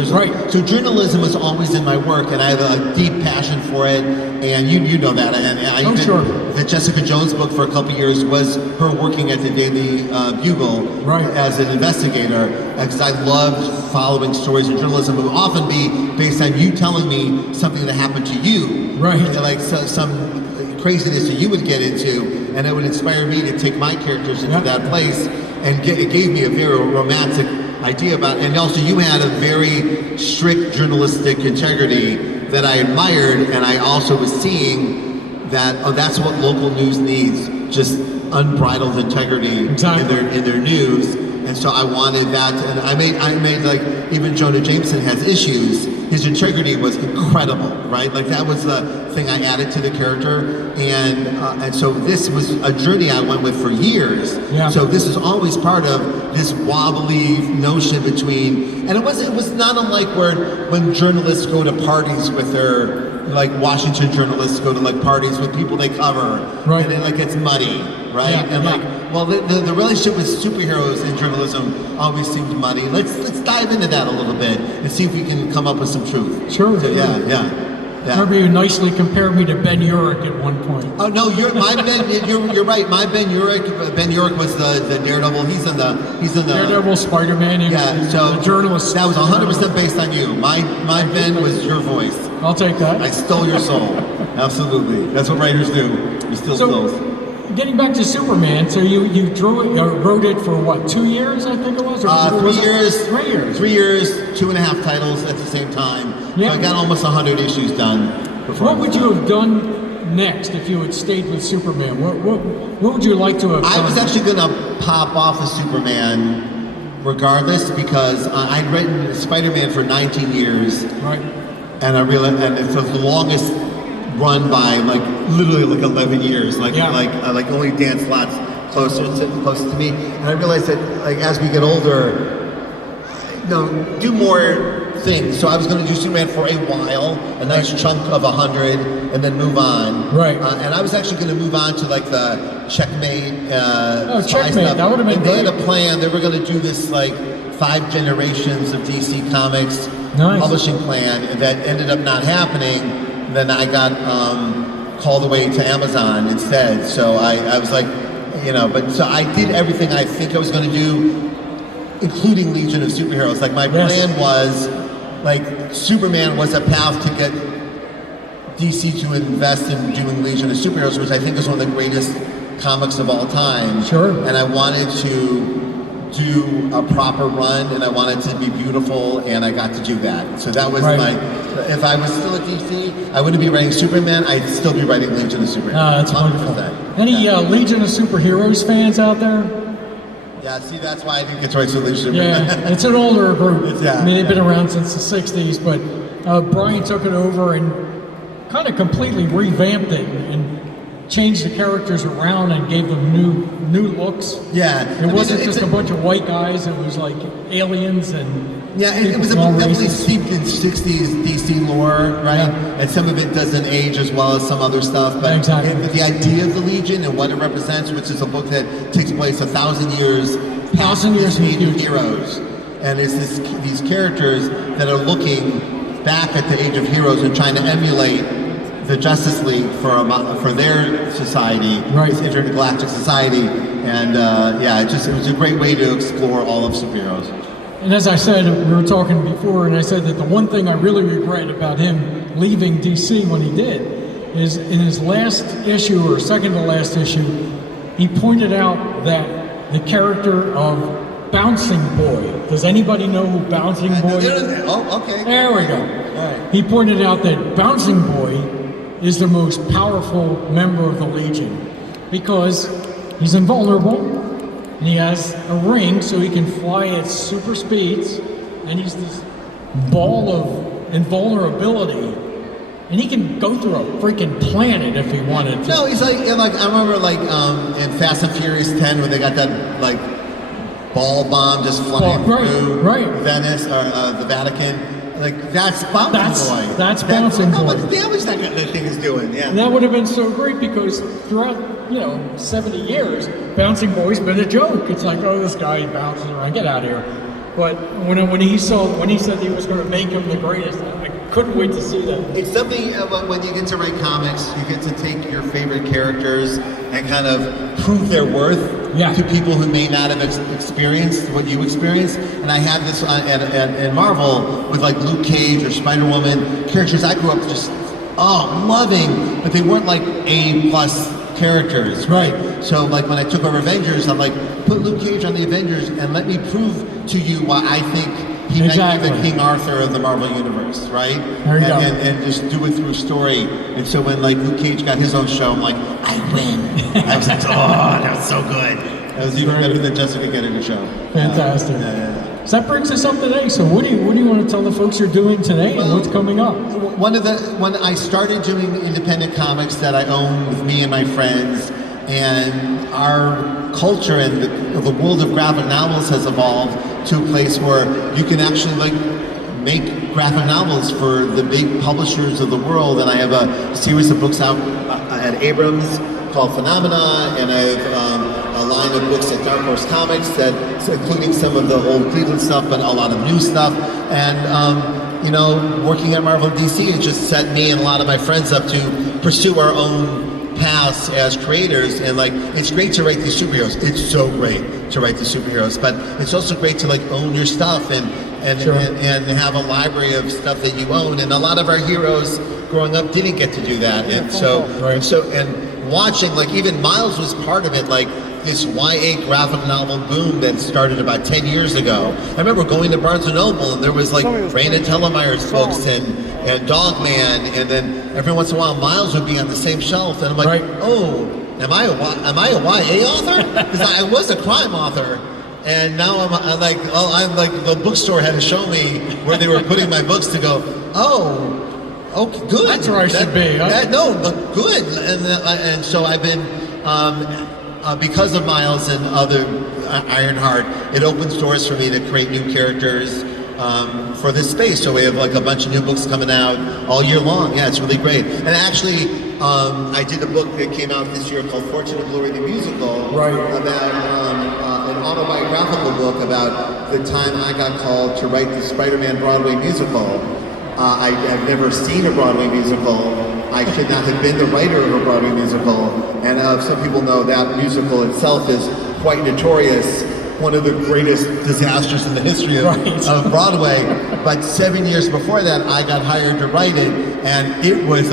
So journalism was always in my work, and I have a deep passion for it, and you know that. And I did the Jessica Jones book for a couple of years was her working at the Daily Bugle as an investigator, because I loved following stories of journalism. It would often be based on you telling me something that happened to you, some craziness that you would get into, and it would inspire me to take my characters into that place, and it gave me a very romantic idea about, and also you had a very strict journalistic integrity that I admired, and I also was seeing that that's what local news needs, just unbridled integrity in their news. And so I wanted that, and I made like, even Jonah Jameson has issues. His integrity was incredible, right? Like that was the thing I added to the character, and so this was a journey I went with for years. Yeah. So this is always part of this wobbly notion between, and it was not unlike when journalists go to parties with their, like Washington journalists go to like parties with people they cover, right? And it like gets muddy, right? Yeah, and yeah. like, well, the relationship with superheroes in journalism always seemed muddy. Let's dive into that a little bit and see if we can come up with some truth. Sure. So, yeah. Remember, you nicely compared me to Ben Urich at one point. Oh no, you're right. My Ben Urich was the Daredevil. He's in the Daredevil, Spider-Man, and so the journalist. That was 100% based on you. My Ben was your voice. I'll take that. I stole your soul. Absolutely. That's what writers do. We steal souls. Getting back to Superman, so you drew it, wrote it for what, 2 years, I think it was? Or 3 years. 3 years. 3 years, 2.5 titles at the same time. Yeah. So I got almost 100 issues done. What would you have done next if you had stayed with Superman? What would you like to have done? I was actually going to pop off of Superman regardless, because I'd written Spider-Man for 19 years. Right. And I realized, and it was the longest run by like literally like 11 years, like only Dan Slott's closest to me. And I realized that like as we get older, do more things. So I was going to do Superman for a while, a nice chunk of 100, and then move on. Right. And I was actually going to move on to like the Checkmate. Checkmate. Stuff. That would have been and they great. had a plan. They were going to do this like 5 generations of DC Comics publishing plan that ended up not happening. Then I got called away to Amazon instead. So I was like, but so I did everything I think I was going to do, including Legion of Superheroes. Like my plan was, like Superman was a path to get DC to invest in doing Legion of Superheroes, which I think is one of the greatest comics of all time. Sure. And I wanted to do a proper run, and I wanted to be beautiful, and I got to do that. So that was if I was still at DC, I wouldn't be writing Superman, I'd still be writing Legion of Superheroes. That's 100%. wonderful. Any Legion of Superheroes fans out there? Yeah, see, that's why I didn't get to write Legion of Superman. Yeah, it's an older group. Yeah, I mean, they've been around since the 60s, but Brian took it over and kind of completely revamped it and changed the characters around and gave them new looks. Yeah. It wasn't just a bunch of white guys, it was like aliens and it was definitely steeped in 60s DC lore, right? Yeah. And some of it doesn't age as well as some other stuff. But exactly. The idea of the Legion and what it represents, which is a book that takes place 1,000 years past these Age of Heroes. And it's these characters that are looking back at the Age of Heroes and trying to emulate the Justice League for their society, this intergalactic society, and it was a great way to explore all of superheroes. And as I said, we were talking before, and I said that the one thing I really regret about him leaving DC when he did is in his last issue, or second to last issue, he pointed out that the character of Bouncing Boy. Does anybody know who Bouncing Boy is? Oh, okay. There we go. All right. He pointed out that Bouncing Boy is the most powerful member of the Legion because he's invulnerable and he has a ring so he can fly at super speeds, and he's this ball of invulnerability, and he can go through a freaking planet if he wanted to. No, he's like I remember in Fast and Furious 10 when they got that like ball bomb just flying through Venice or the Vatican. Like that's Bouncing Boy. That's Bouncing Boy. How much damage that thing is doing? Yeah. And that would have been so great because throughout 70 years, Bouncing Boy's been a joke. It's like, oh, this guy bounces around, get out of here. But when he said he was going to make him the greatest, I couldn't wait to see that. It's something when you get to write comics, you get to take your favorite characters and kind of prove their worth to people who may not have experienced what you experienced. And I had this at Marvel with like Luke Cage or Spider-Woman, characters I grew up just loving, but they weren't like A+ characters, right? So like when I took over Avengers, I'm like, put Luke Cage on the Avengers and let me prove to you why I think he might be the King Arthur of the Marvel Universe, right? And just do it through story. And so when like Luke Cage got his own show, I'm like, I win. I was like, oh, that was so good. That was even better than Jessica getting a show. Fantastic. So that brings us up today. So what do you want to tell the folks you're doing today and what's coming up? When I started doing independent comics that I own with me and my friends, and our culture and the world of graphic novels has evolved to a place where you can actually like make graphic novels for the big publishers of the world. And I have a series of books out at Abrams called Phenomena, and I have a line of books at Dark Horse Comics that including some of the old Cleveland stuff, but a lot of new stuff. And you know, working at Marvel and DC has just set me and a lot of my friends up to pursue our own paths as creators. And like, it's great to write these superheroes. It's so great to write these superheroes, but it's also great to like own your stuff and have a library of stuff that you own. And a lot of our heroes growing up didn't get to do that. And and watching, like even Miles was part of it, like this YA graphic novel boom that started about 10 years ago. I remember going to Barnes & Noble and there was like Raina Tellemeier's books and Dogman, and then every once in a while Miles would be on the same shelf, and I'm like, oh, am I a YA author? Because I was a crime author, and now I'm like the bookstore had to show me where they were putting my books to go, oh, okay, good. That's where I should be. Huh? No, but good. And so I've been, because of Miles and other Ironheart, it opens doors for me to create new characters for this space. So we have like a bunch of new books coming out all year long. Yeah, it's really great. And actually, I did a book that came out this year called Fortune and Glory the Musical, about an autobiographical book about the time I got called to write the Spider-Man Broadway musical. I have never seen a Broadway musical. I should not have been the writer of a Broadway musical. And some people know that musical itself is quite notorious, one of the greatest disasters in the history of Broadway. But 7 years before that, I got hired to write it, and it was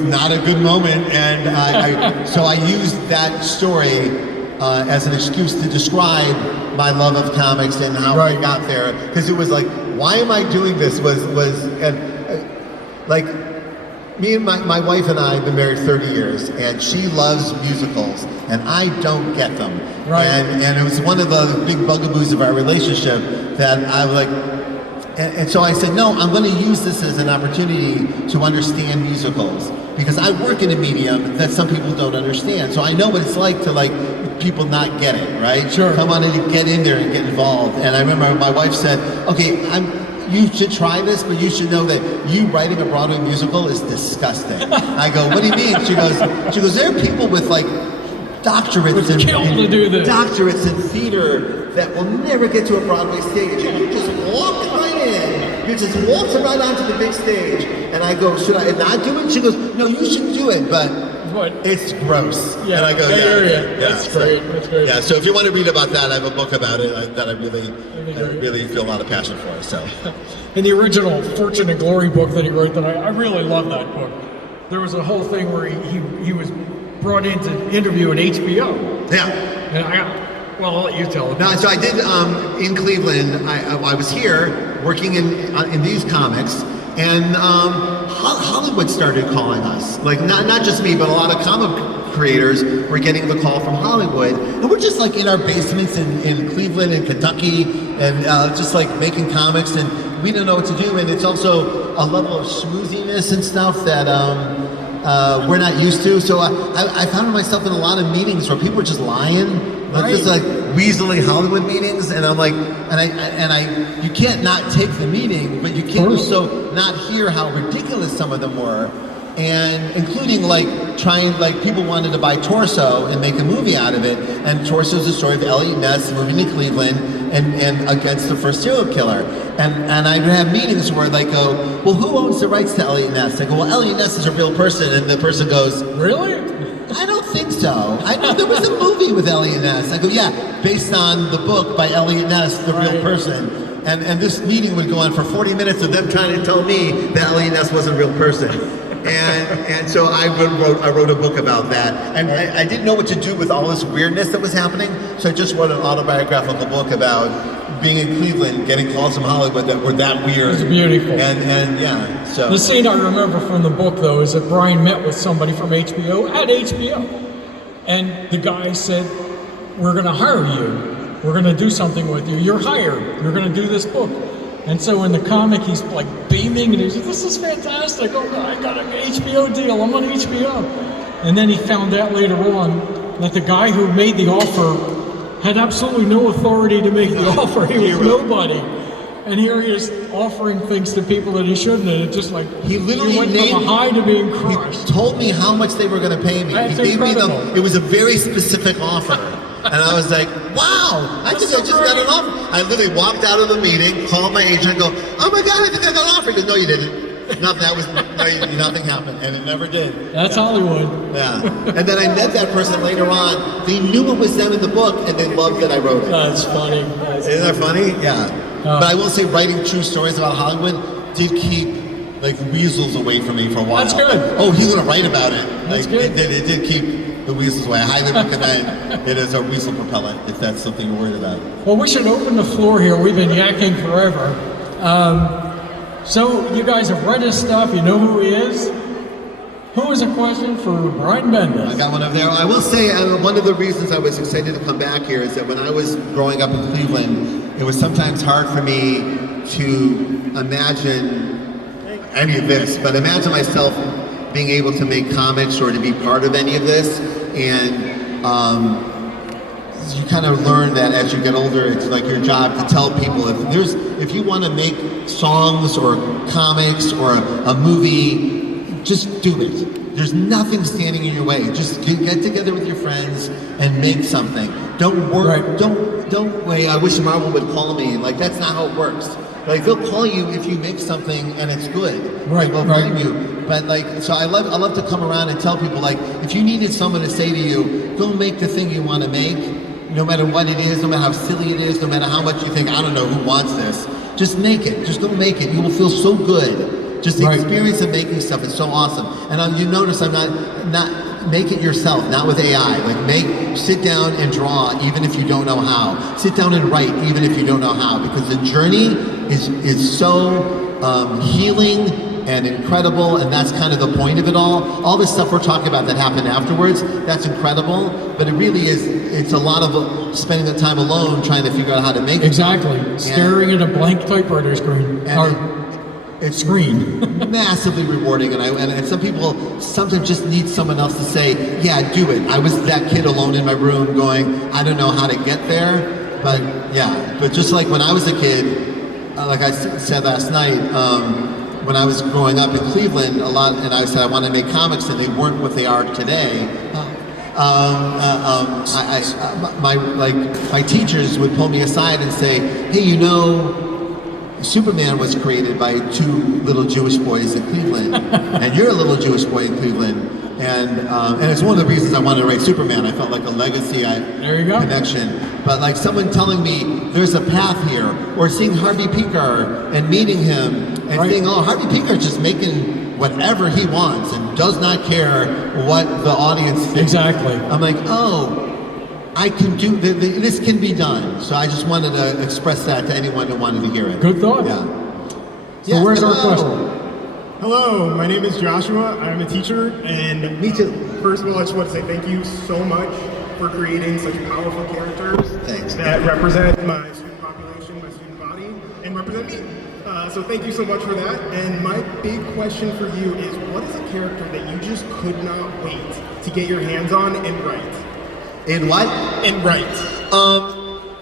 not a good moment. And so I used that story as an excuse to describe my love of comics and how I got there. Because it was like, why am I doing this? Like, me and my wife and I have been married 30 years, and she loves musicals, and I don't get them. And it was one of the big bugaboos of our relationship that I was like, and so I said, no, I'm going to use this as an opportunity to understand musicals, because I work in a medium that some people don't understand. So I know what it's like to like people not get it, right? Come on and get in there and get involved. And I remember my wife said, okay, you should try this, but you should know that you writing a Broadway musical is disgusting. I go, what do you mean? She goes, there are people with like doctorates in theater that will never get to a Broadway stage. And you just walk right in. You just walk right onto the big stage. And I go, should I not do it? She goes, no, you should do it, but it's gross. Yeah, and I go, that's great. That's great. Yeah, so if you want to read about that, I have a book about it that I really feel a lot of passion for. So, in the original Fortune and Glory book that he wrote, that I really love that book. There was a whole thing where he was brought in to interview at HBO. Yeah. And I'll let you tell it. No, so I did in Cleveland. I was here working in these comics, and Hollywood started calling us. Like not just me, but a lot of comic creators were getting the call from Hollywood, and we're just like in our basements in Cleveland and Kentucky, and just like making comics, and we didn't know what to do. And it's also a level of schmooziness and stuff that we're not used to. So I found myself in a lot of meetings where people were just lying. Just like weaselly Hollywood meetings, and I'm like, you can't not take the meeting, but you can't also not hear how ridiculous some of them were, and including like people wanted to buy Torso and make a movie out of it, and Torso is the story of Elliot Ness moving to Cleveland and against the first serial killer, and I'd have meetings where they go, well, who owns the rights to Elliot Ness? I go, well, Elliot Ness is a real person, and the person goes, really? I don't think so. I know there was a movie with Elliot Ness. I go, yeah, based on the book by Elliot Ness, the real person. And this meeting would go on for 40 minutes of them trying to tell me that Elliot Ness was a real person. And so I wrote a book about that. And I didn't know what to do with all this weirdness that was happening, so I just wrote an autobiographical book about being in Cleveland, getting calls from Hollywood that were that weird. It's beautiful. And yeah, so. The scene I remember from the book, though, is that Brian met with somebody from HBO at HBO. And the guy said, we're going to hire you. We're going to do something with you. You're hired. You're going to do this book. And so in the comic, he's like beaming, and he's like, this is fantastic. Oh, I got an HBO deal. I'm on HBO. And then he found out later on that the guy who made the offer had absolutely no authority to make the offer. He was nobody. And here he is offering things to people that he shouldn't. And it's just like, he literally went from a high to being crushed. He told me how much they were going to pay me. That's he gave incredible. me it was a very specific offer. And I was like, wow, I think I just got an offer. I literally walked out of the meeting, called my agent and go, oh my God, I think I got an offer. He goes, no, you didn't. Nothing happened, and it never did. That's Hollywood. Yeah. And then I met that person later on. They knew it was them in the book, and they loved that I wrote it. That's funny. Isn't that funny? Yeah. But I will say, writing true stories about Hollywood did keep like weasels away from me for a while. That's good. Oh, he's gonna write about it. That's like, good. It did keep the weasels away. I highly recommend it as a weasel propellant if that's something you're worried about. Well, we should open the floor here. We've been yakking forever. So you guys have read his stuff. You know who he is. Who is a question for Brian Bendis? I got one over there. I will say, one of the reasons I was excited to come back here is that when I was growing up in Cleveland, it was sometimes hard for me to imagine any of this, but imagine myself being able to make comics or to be part of any of this. And you kind of learn that as you get older, it's like your job to tell people if you want to make songs or comics or a movie, just do it. There's nothing standing in your way. Just get together with your friends and make something. Don't work. Right. Don't wait. I wish Marvel would call me. Like, that's not how it works. Like, they'll call you if you make something and it's good. Right. They'll blame you. But like, so I love to come around and tell people, like, if you needed someone to say to you, go make the thing you want to make. No matter what it is, no matter how silly it is, no matter how much you think, I don't know who wants this, just make it. Just go make it. You will feel so good. Just the experience of making stuff is so awesome. And you notice I'm not make it yourself, not with AI. Like sit down and draw even if you don't know how. Sit down and write even if you don't know how, because the journey is so healing and incredible, and that's kind of the point of it all. All this stuff we're talking about that happened afterwards, that's incredible, but it really is, it's a lot of spending the time alone trying to figure out how to make it. Exactly. Staring at a blank typewriter screen. It's screen. massively rewarding, and some people sometimes just need someone else to say, yeah, do it. I was that kid alone in my room going, I don't know how to get there, but yeah. But just like when I was a kid, like I said last night, when I was growing up in Cleveland, and I said I wanted to make comics, and they weren't what they are today. My teachers would pull me aside and say, hey, you know, Superman was created by two little Jewish boys in Cleveland, and you're a little Jewish boy in Cleveland, and it's one of the reasons I wanted to write Superman. I felt like a legacy connection. But like someone telling me there's a path here, or seeing Harvey Picar and meeting him and saying, oh, Harvey Picar's just making whatever he wants and does not care what the audience thinks. Exactly. I'm like, oh, I can do this can be done. So I just wanted to express that to anyone who wanted to hear it. Good thought. Yeah. So where's our question? Hello, my name is Joshua. I'm a teacher, and me too. First of all, I just want to say thank you so much for creating such powerful characters that represent my student population, my student body, and represent me. So thank you so much for that. And my big question for you is, what is a character that you just could not wait to get your hands on and write? In what? And write.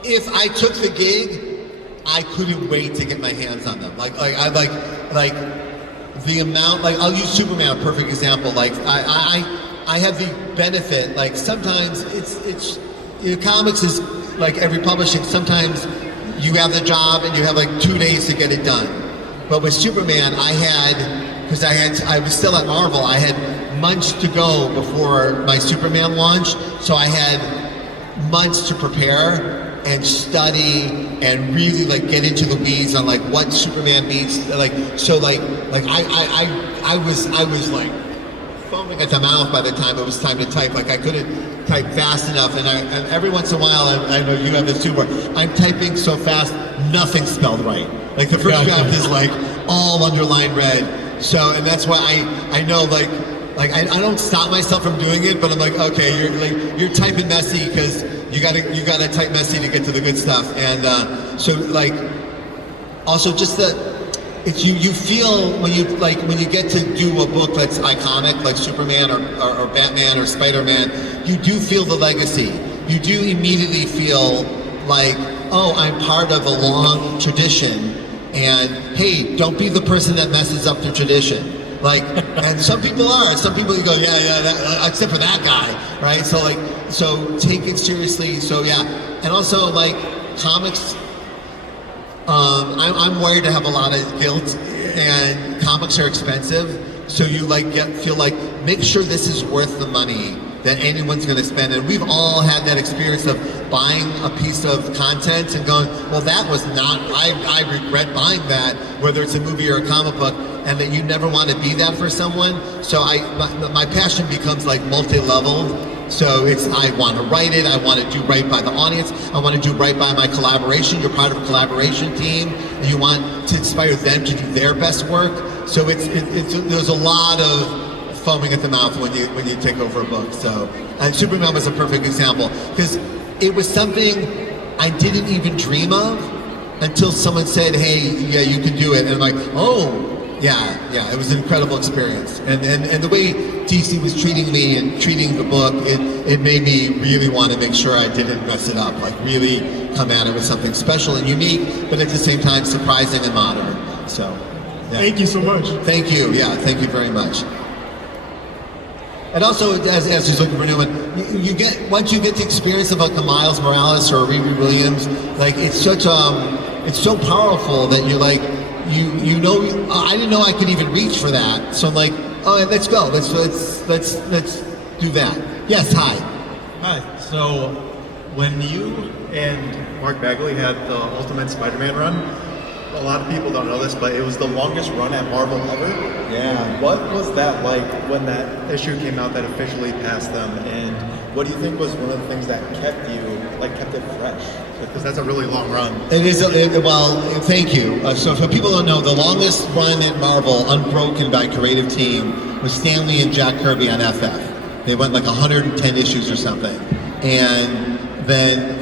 If I took the gig, I couldn't wait to get my hands on them. Like the amount. Like, I'll use Superman, a perfect example. Like I have the benefit. Like, sometimes it's comics is like every publishing. Sometimes you have the job and you have like 2 days to get it done. But with Superman, I was still at Marvel. I had months to go before my Superman launch, so I had months to prepare and study and really like get into the weeds on like what Superman means. I was like foaming at the mouth by the time it was time to type. Like I couldn't type fast enough, and every once in a while, I know you have this too, where I'm typing so fast, nothing's spelled right. Like the first draft is like all underlined red. So, and that's why I know like I don't stop myself from doing it, but I'm like, okay, you're typing messy because you gotta type messy to get to the good stuff. And so like, also just you feel when you get to do a book that's iconic, like Superman or Batman or Spider-Man, you do feel the legacy. You do immediately feel like, oh, I'm part of a long tradition, and hey, don't be the person that messes up the tradition. Like, and some people are. Some people you go, yeah, except for that guy, right? So take it seriously. So yeah, and also like comics. I'm worried to have a lot of guilt, and comics are expensive. So you feel like make sure this is worth the money that anyone's going to spend. And we've all had that experience of buying a piece of content and going, well, that was not. I regret buying that, whether it's a movie or a comic book. And that you never want to be that for someone. So my passion becomes like multi-leveled. So I want to write it, I want to do right by the audience, I want to do right by my collaboration. You're part of a collaboration team, and you want to inspire them to do their best work. So there's a lot of foaming at the mouth when you take over a book. So, and Superman was a perfect example, because it was something I didn't even dream of until someone said, hey, yeah, you can do it. And I'm like, oh, yeah, it was an incredible experience. And the way DC was treating me and treating the book, it made me really want to make sure I didn't mess it up, like really come at it with something special and unique, but at the same time surprising and modern. So, yeah. Thank you so much. Thank you, thank you very much. And also, as he's looking for new one, once you get the experience of like a Miles Morales or a Riri Williams, like it's so powerful that you're like, you know, I didn't know I could even reach for that. So I'm like, oh, let's go. Let's do that. Yes, hi. Hi. So when you and Mark Bagley had the Ultimate Spider-Man run, a lot of people don't know this, but it was the longest run at Marvel ever. Yeah. What was that like when that issue came out that officially passed them? And what do you think was one of the things that kept it fresh? Because that's a really long run. It is. Well, thank you. So for people who don't know, the longest run at Marvel, unbroken by creative team, was Stan Lee and Jack Kirby on FF. They went like 110 issues or something. And then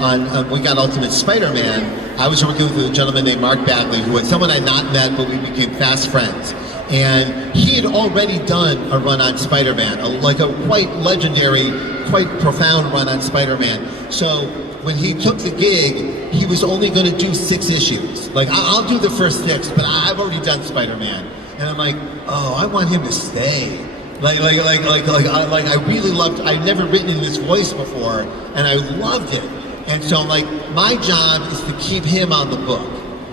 we got Ultimate Spider-Man. I was working with a gentleman named Mark Bagley, who was someone I'd not met, but we became fast friends. And he had already done a run on Spider-Man, like a quite legendary, quite profound run on Spider-Man. So when he took the gig, he was only going to do 6 issues. Like, I'll do the first 6, but I've already done Spider-Man. And I'm like, oh, I want him to stay. I really loved, I'd never written in this voice before, and I loved it. And so I'm like, my job is to keep him on the book.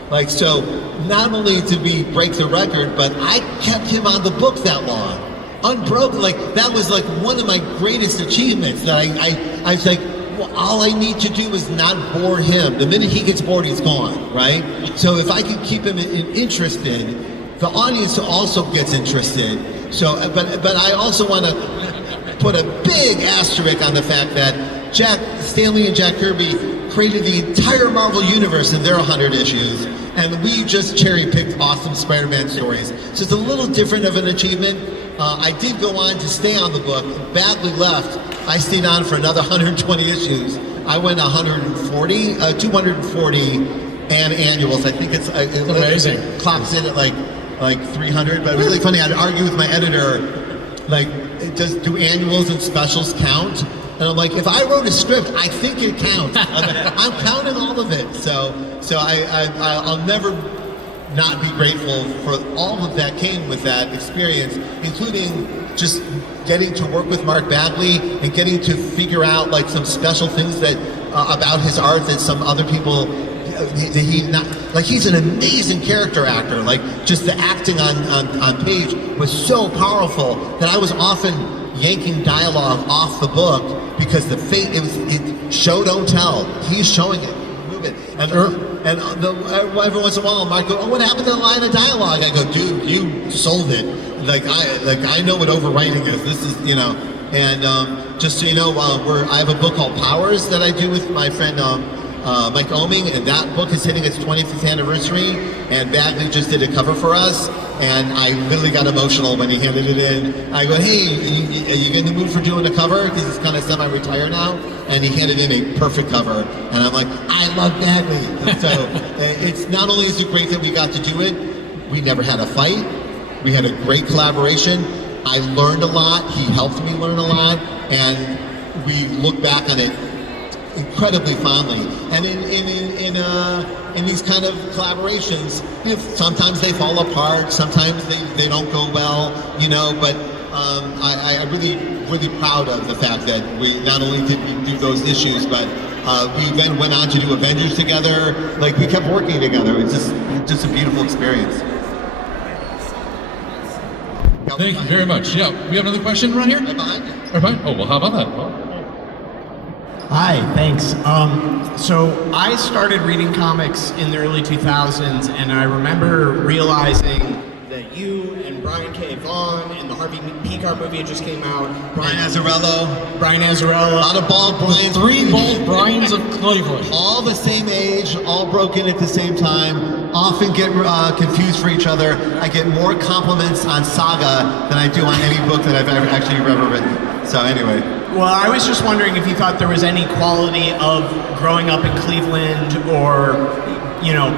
Like, so not only did break the record, but I kept him on the book that long. Unbroken, like, that was like one of my greatest achievements. That I was like, well, all I need to do is not bore him. The minute he gets bored, he's gone, right? So if I can keep him interested, the audience also gets interested. So, but I also want to put a big asterisk on the fact that Stan Lee and Jack Kirby created the entire Marvel universe in their 100 issues, and we just cherry-picked awesome Spider-Man stories. So it's a little different of an achievement. I did go on to stay on the book. Bagley left. I stayed on for another 120 issues. I went 240 and annuals. I think it's amazing. Clocks in at like 300. But it was really funny. I'd argue with my editor, like, do annuals and specials count? And I'm like, if I wrote a script, I think it counts. I'm counting all of it. So I'll never not be grateful for all of that came with that experience, including just getting to work with Mark Bagley and getting to figure out like some special things that about his art that some other people he's an amazing character actor. Like, just the acting on page was so powerful that I was often yanking dialogue off the book because it show don't tell. He's showing it, move it. And And every once in a while, Mark goes, "Oh, what happened to the line of dialogue?" I go, "Dude, you sold it. I know what overwriting is. This is, you know." And just so you know, I have a book called Powers that I do with my friend Mike Oming, and that book is hitting its 25th anniversary. And Bagley just did a cover for us, and I literally got emotional when he handed it in. I go, "Hey, are you in the mood for doing a cover?" Because he's kind of semi-retired now, and he handed in a perfect cover, and I'm like, "I love Bagley." And so it's not only is it great that we got to do it, we never had a fight. We had a great collaboration. I learned a lot. He helped me learn a lot, and we look back on it incredibly fondly. And in these kind of collaborations, you know, sometimes they fall apart, sometimes they don't go well, you know. But I'm really proud of the fact that we not only did we do those issues, but we then went on to do Avengers together. Like, we kept working together. It's just a beautiful experience. Thank you very much. Yeah, we have another question right here? Right behind you. Right behind? Oh, well, how about that? Hi, thanks. So I started reading comics in the early 2000s, and I remember realizing that you and Brian K. Vaughan and the Harvey Pekar movie that just came out. Brian Azzarello. A lot of bald Brians. 3 bald Brians of Cleveland. All the same age, all broken at the same time, often get confused for each other. I get more compliments on Saga than I do on any book that I've ever written. So anyway. Well, I was just wondering if you thought there was any quality of growing up in Cleveland, or, you know,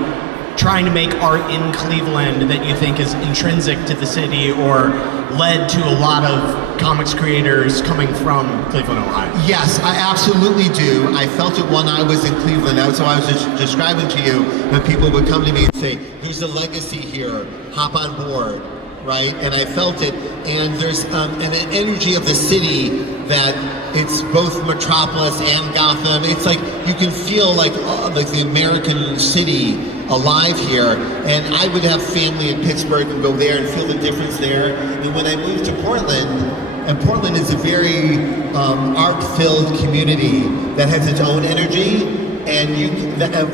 trying to make art in Cleveland that you think is intrinsic to the city or led to a lot of comics creators coming from Cleveland, Ohio. Yes, I absolutely do. I felt it when I was in Cleveland. That's what I was just describing to you, when people would come to me and say, "There's a legacy here, hop on board," right? And I felt it, and there's an energy of the city that it's both Metropolis and Gotham. It's like you can feel like the American city alive here. And I would have family in Pittsburgh and go there and feel the difference there. And when I moved to Portland, and Portland is a very art-filled community that has its own energy, and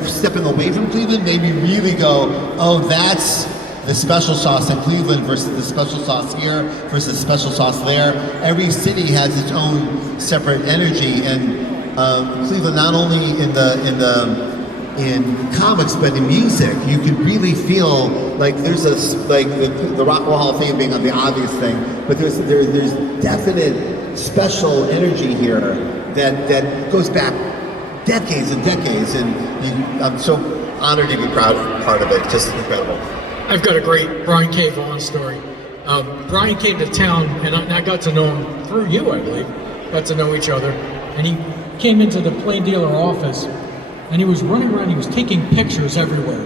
stepping away from Cleveland made me really go, "Oh, that's the special sauce in Cleveland versus the special sauce here versus the special sauce there." Every city has its own separate energy, and Cleveland, not only in comics but in music, you can really feel like there's the Rock and Roll Hall of Fame being the obvious thing, but there's definite special energy here that goes back decades and decades, and I'm so honored to be part of it. Just incredible. I've got a great Brian K. Vaughan story. Brian came to town, and I got to know him through you, I believe. Got to know each other. And he came into the Plain Dealer office, and he was running around, he was taking pictures everywhere.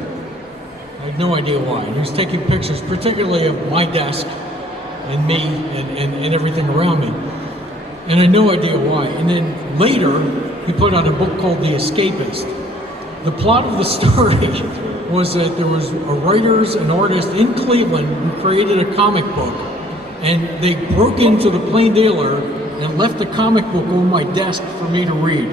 I had no idea why. And he was taking pictures, particularly of my desk, and me, and everything around me. And I had no idea why. And then later, he put out a book called The Escapist. The plot of the story was that there was writers and artists in Cleveland who created a comic book, and they broke into the Plain Dealer and left the comic book on my desk for me to read.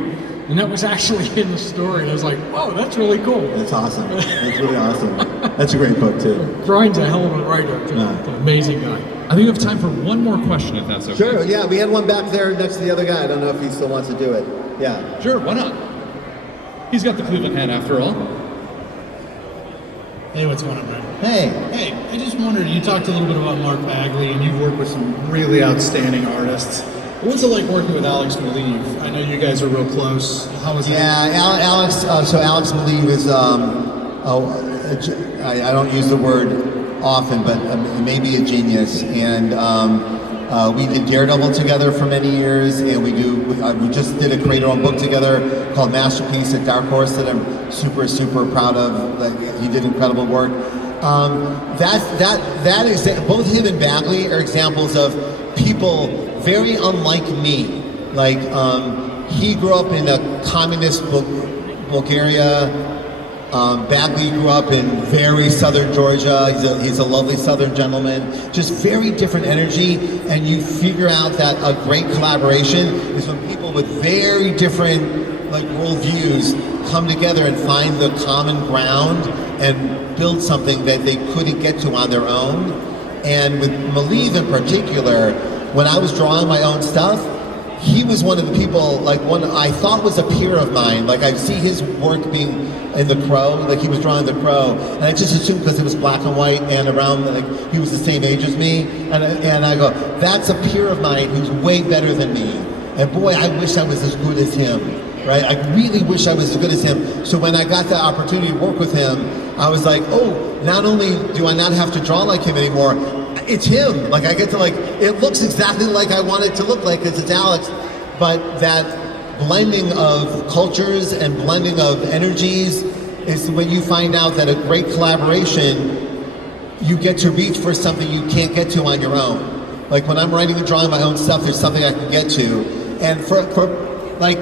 And that was actually in the story. And I was like, "Whoa, that's really cool." That's awesome. That's really awesome. That's a great book too. Brian's a hell of a writer, too. Yeah. An amazing guy. I think we have time for one more question, if that's okay. Sure, yeah, we had one back there next to the other guy. I don't know if he still wants to do it. Yeah. Sure, why not? He's got the Cleveland hat after all. Hey, what's going on, Brian? Hey. Hey, I just wondered, you talked a little bit about Mark Bagley, and you've worked with some really outstanding artists. What was it like working with Alex Maleev? I know you guys are real close. How was it? Yeah, Alex. So Alex Maleev is. I don't use the word often, but maybe a genius. And we did Daredevil together for many years, and we just did a creator-owned book together called Masterpiece at Dark Horse that I'm super proud of. Like, he did incredible work. That is both him and Bagley are examples of people very unlike me. Like, he grew up in a communist Bulgaria. Bagley grew up in very southern Georgia. He's a lovely southern gentleman. Just very different energy, and you figure out that a great collaboration is when people with very different like worldviews come together and find the common ground and build something that they couldn't get to on their own. And with Maliv in particular, when I was drawing my own stuff, he was one of the people, like one I thought was a peer of mine. Like I see his work being in The Crow, like he was drawing The Crow, and I just assumed because it was black and white and around, like he was the same age as me, and I go, that's a peer of mine who's way better than me. And boy, I wish I was as good as him, right? I really wish I was as good as him. So when I got the opportunity to work with him, I was like, oh, not only do I not have to draw like him anymore, it's him. Like I get to it looks exactly like I want it to look like because it's Alex, but that blending of cultures and blending of energies is when you find out that a great collaboration, you get to reach for something you can't get to on your own. Like when I'm writing and drawing my own stuff, there's something I can get to. And for like,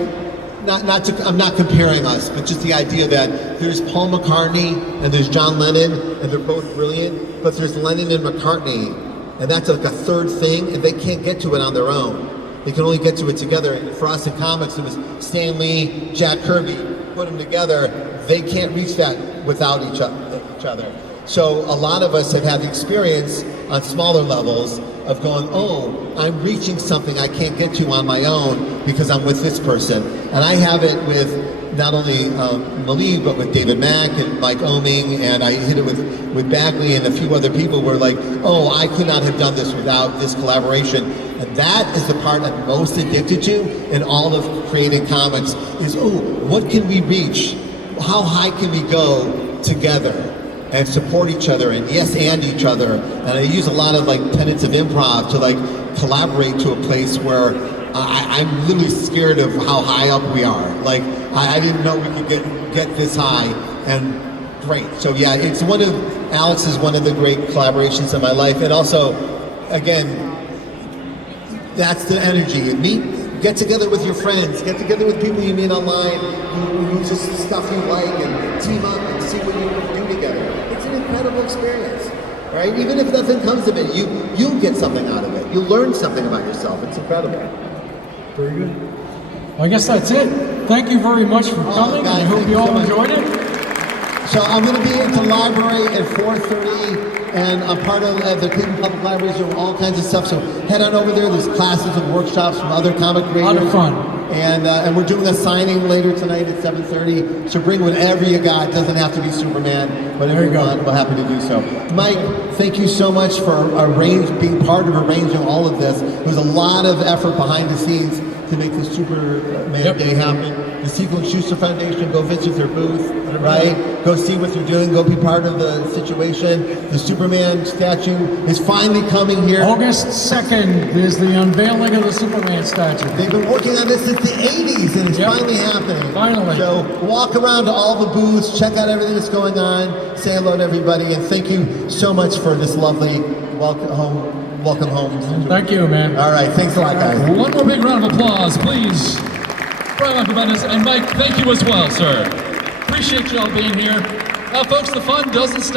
I'm not comparing us, but just the idea that there's Paul McCartney and there's John Lennon, and they're both brilliant, but there's Lennon and McCartney, and that's like a third thing, and they can't get to it on their own. They can only get to it together. And for us in comics, it was Stan Lee, Jack Kirby, put them together. They can't reach that without each other. So a lot of us have had the experience on smaller levels of going, oh, I'm reaching something I can't get to on my own because I'm with this person. And I have it with not only Maliv, but with David Mack and Mike Oming, and I hit it with Bagley and a few other people where like, oh, I could not have done this without this collaboration. And that is the part I'm most addicted to in all of creating comics is, oh, what can we reach? How high can we go together? And support each other and and each other. And I use a lot of like tenets of improv to like collaborate to a place where I'm literally scared of how high up we are. Like I didn't know we could get this high, and great. So yeah, Alex is one of the great collaborations in my life. And also, again, that's the energy. Get together with your friends, get together with people you meet online who just stuff you like, and team up and see what you can do together. It's an incredible experience, right? Even if nothing comes of it, you'll get something out of it. You'll learn something about yourself. It's incredible. Very good. Well, I guess that's it. Thank you very much for coming. Guys, I hope you all enjoyed it. So I'm going to be at the library at 4:30. And I'm part of the Cleveland Public Libraries, doing all kinds of stuff. So head on over there. There's classes and workshops from other comic creators. A lot of fun. And we're doing a signing later tonight at 7:30. So bring whatever you got. It doesn't have to be Superman. Whatever you want, we're happy to do so. Mike, thank you so much for being part of arranging all of this. There was a lot of effort behind the scenes to make the Superman Day happen. The Siegel and Schuster Foundation, go visit their booth, right? Go see what they're doing, go be part of the situation. The Superman statue is finally coming here. August 2nd is the unveiling of the Superman statue. They've been working on this since the 80s, and it's finally happening. Finally. So walk around to all the booths, check out everything that's going on, say hello to everybody, and thank you so much for this lovely welcome home. Thank you, man. All right, thanks a lot, guys. One more big round of applause, please. Brian Michael Bendis, and Mike, thank you as well, sir. Appreciate y'all being here. Folks, the fun doesn't stop.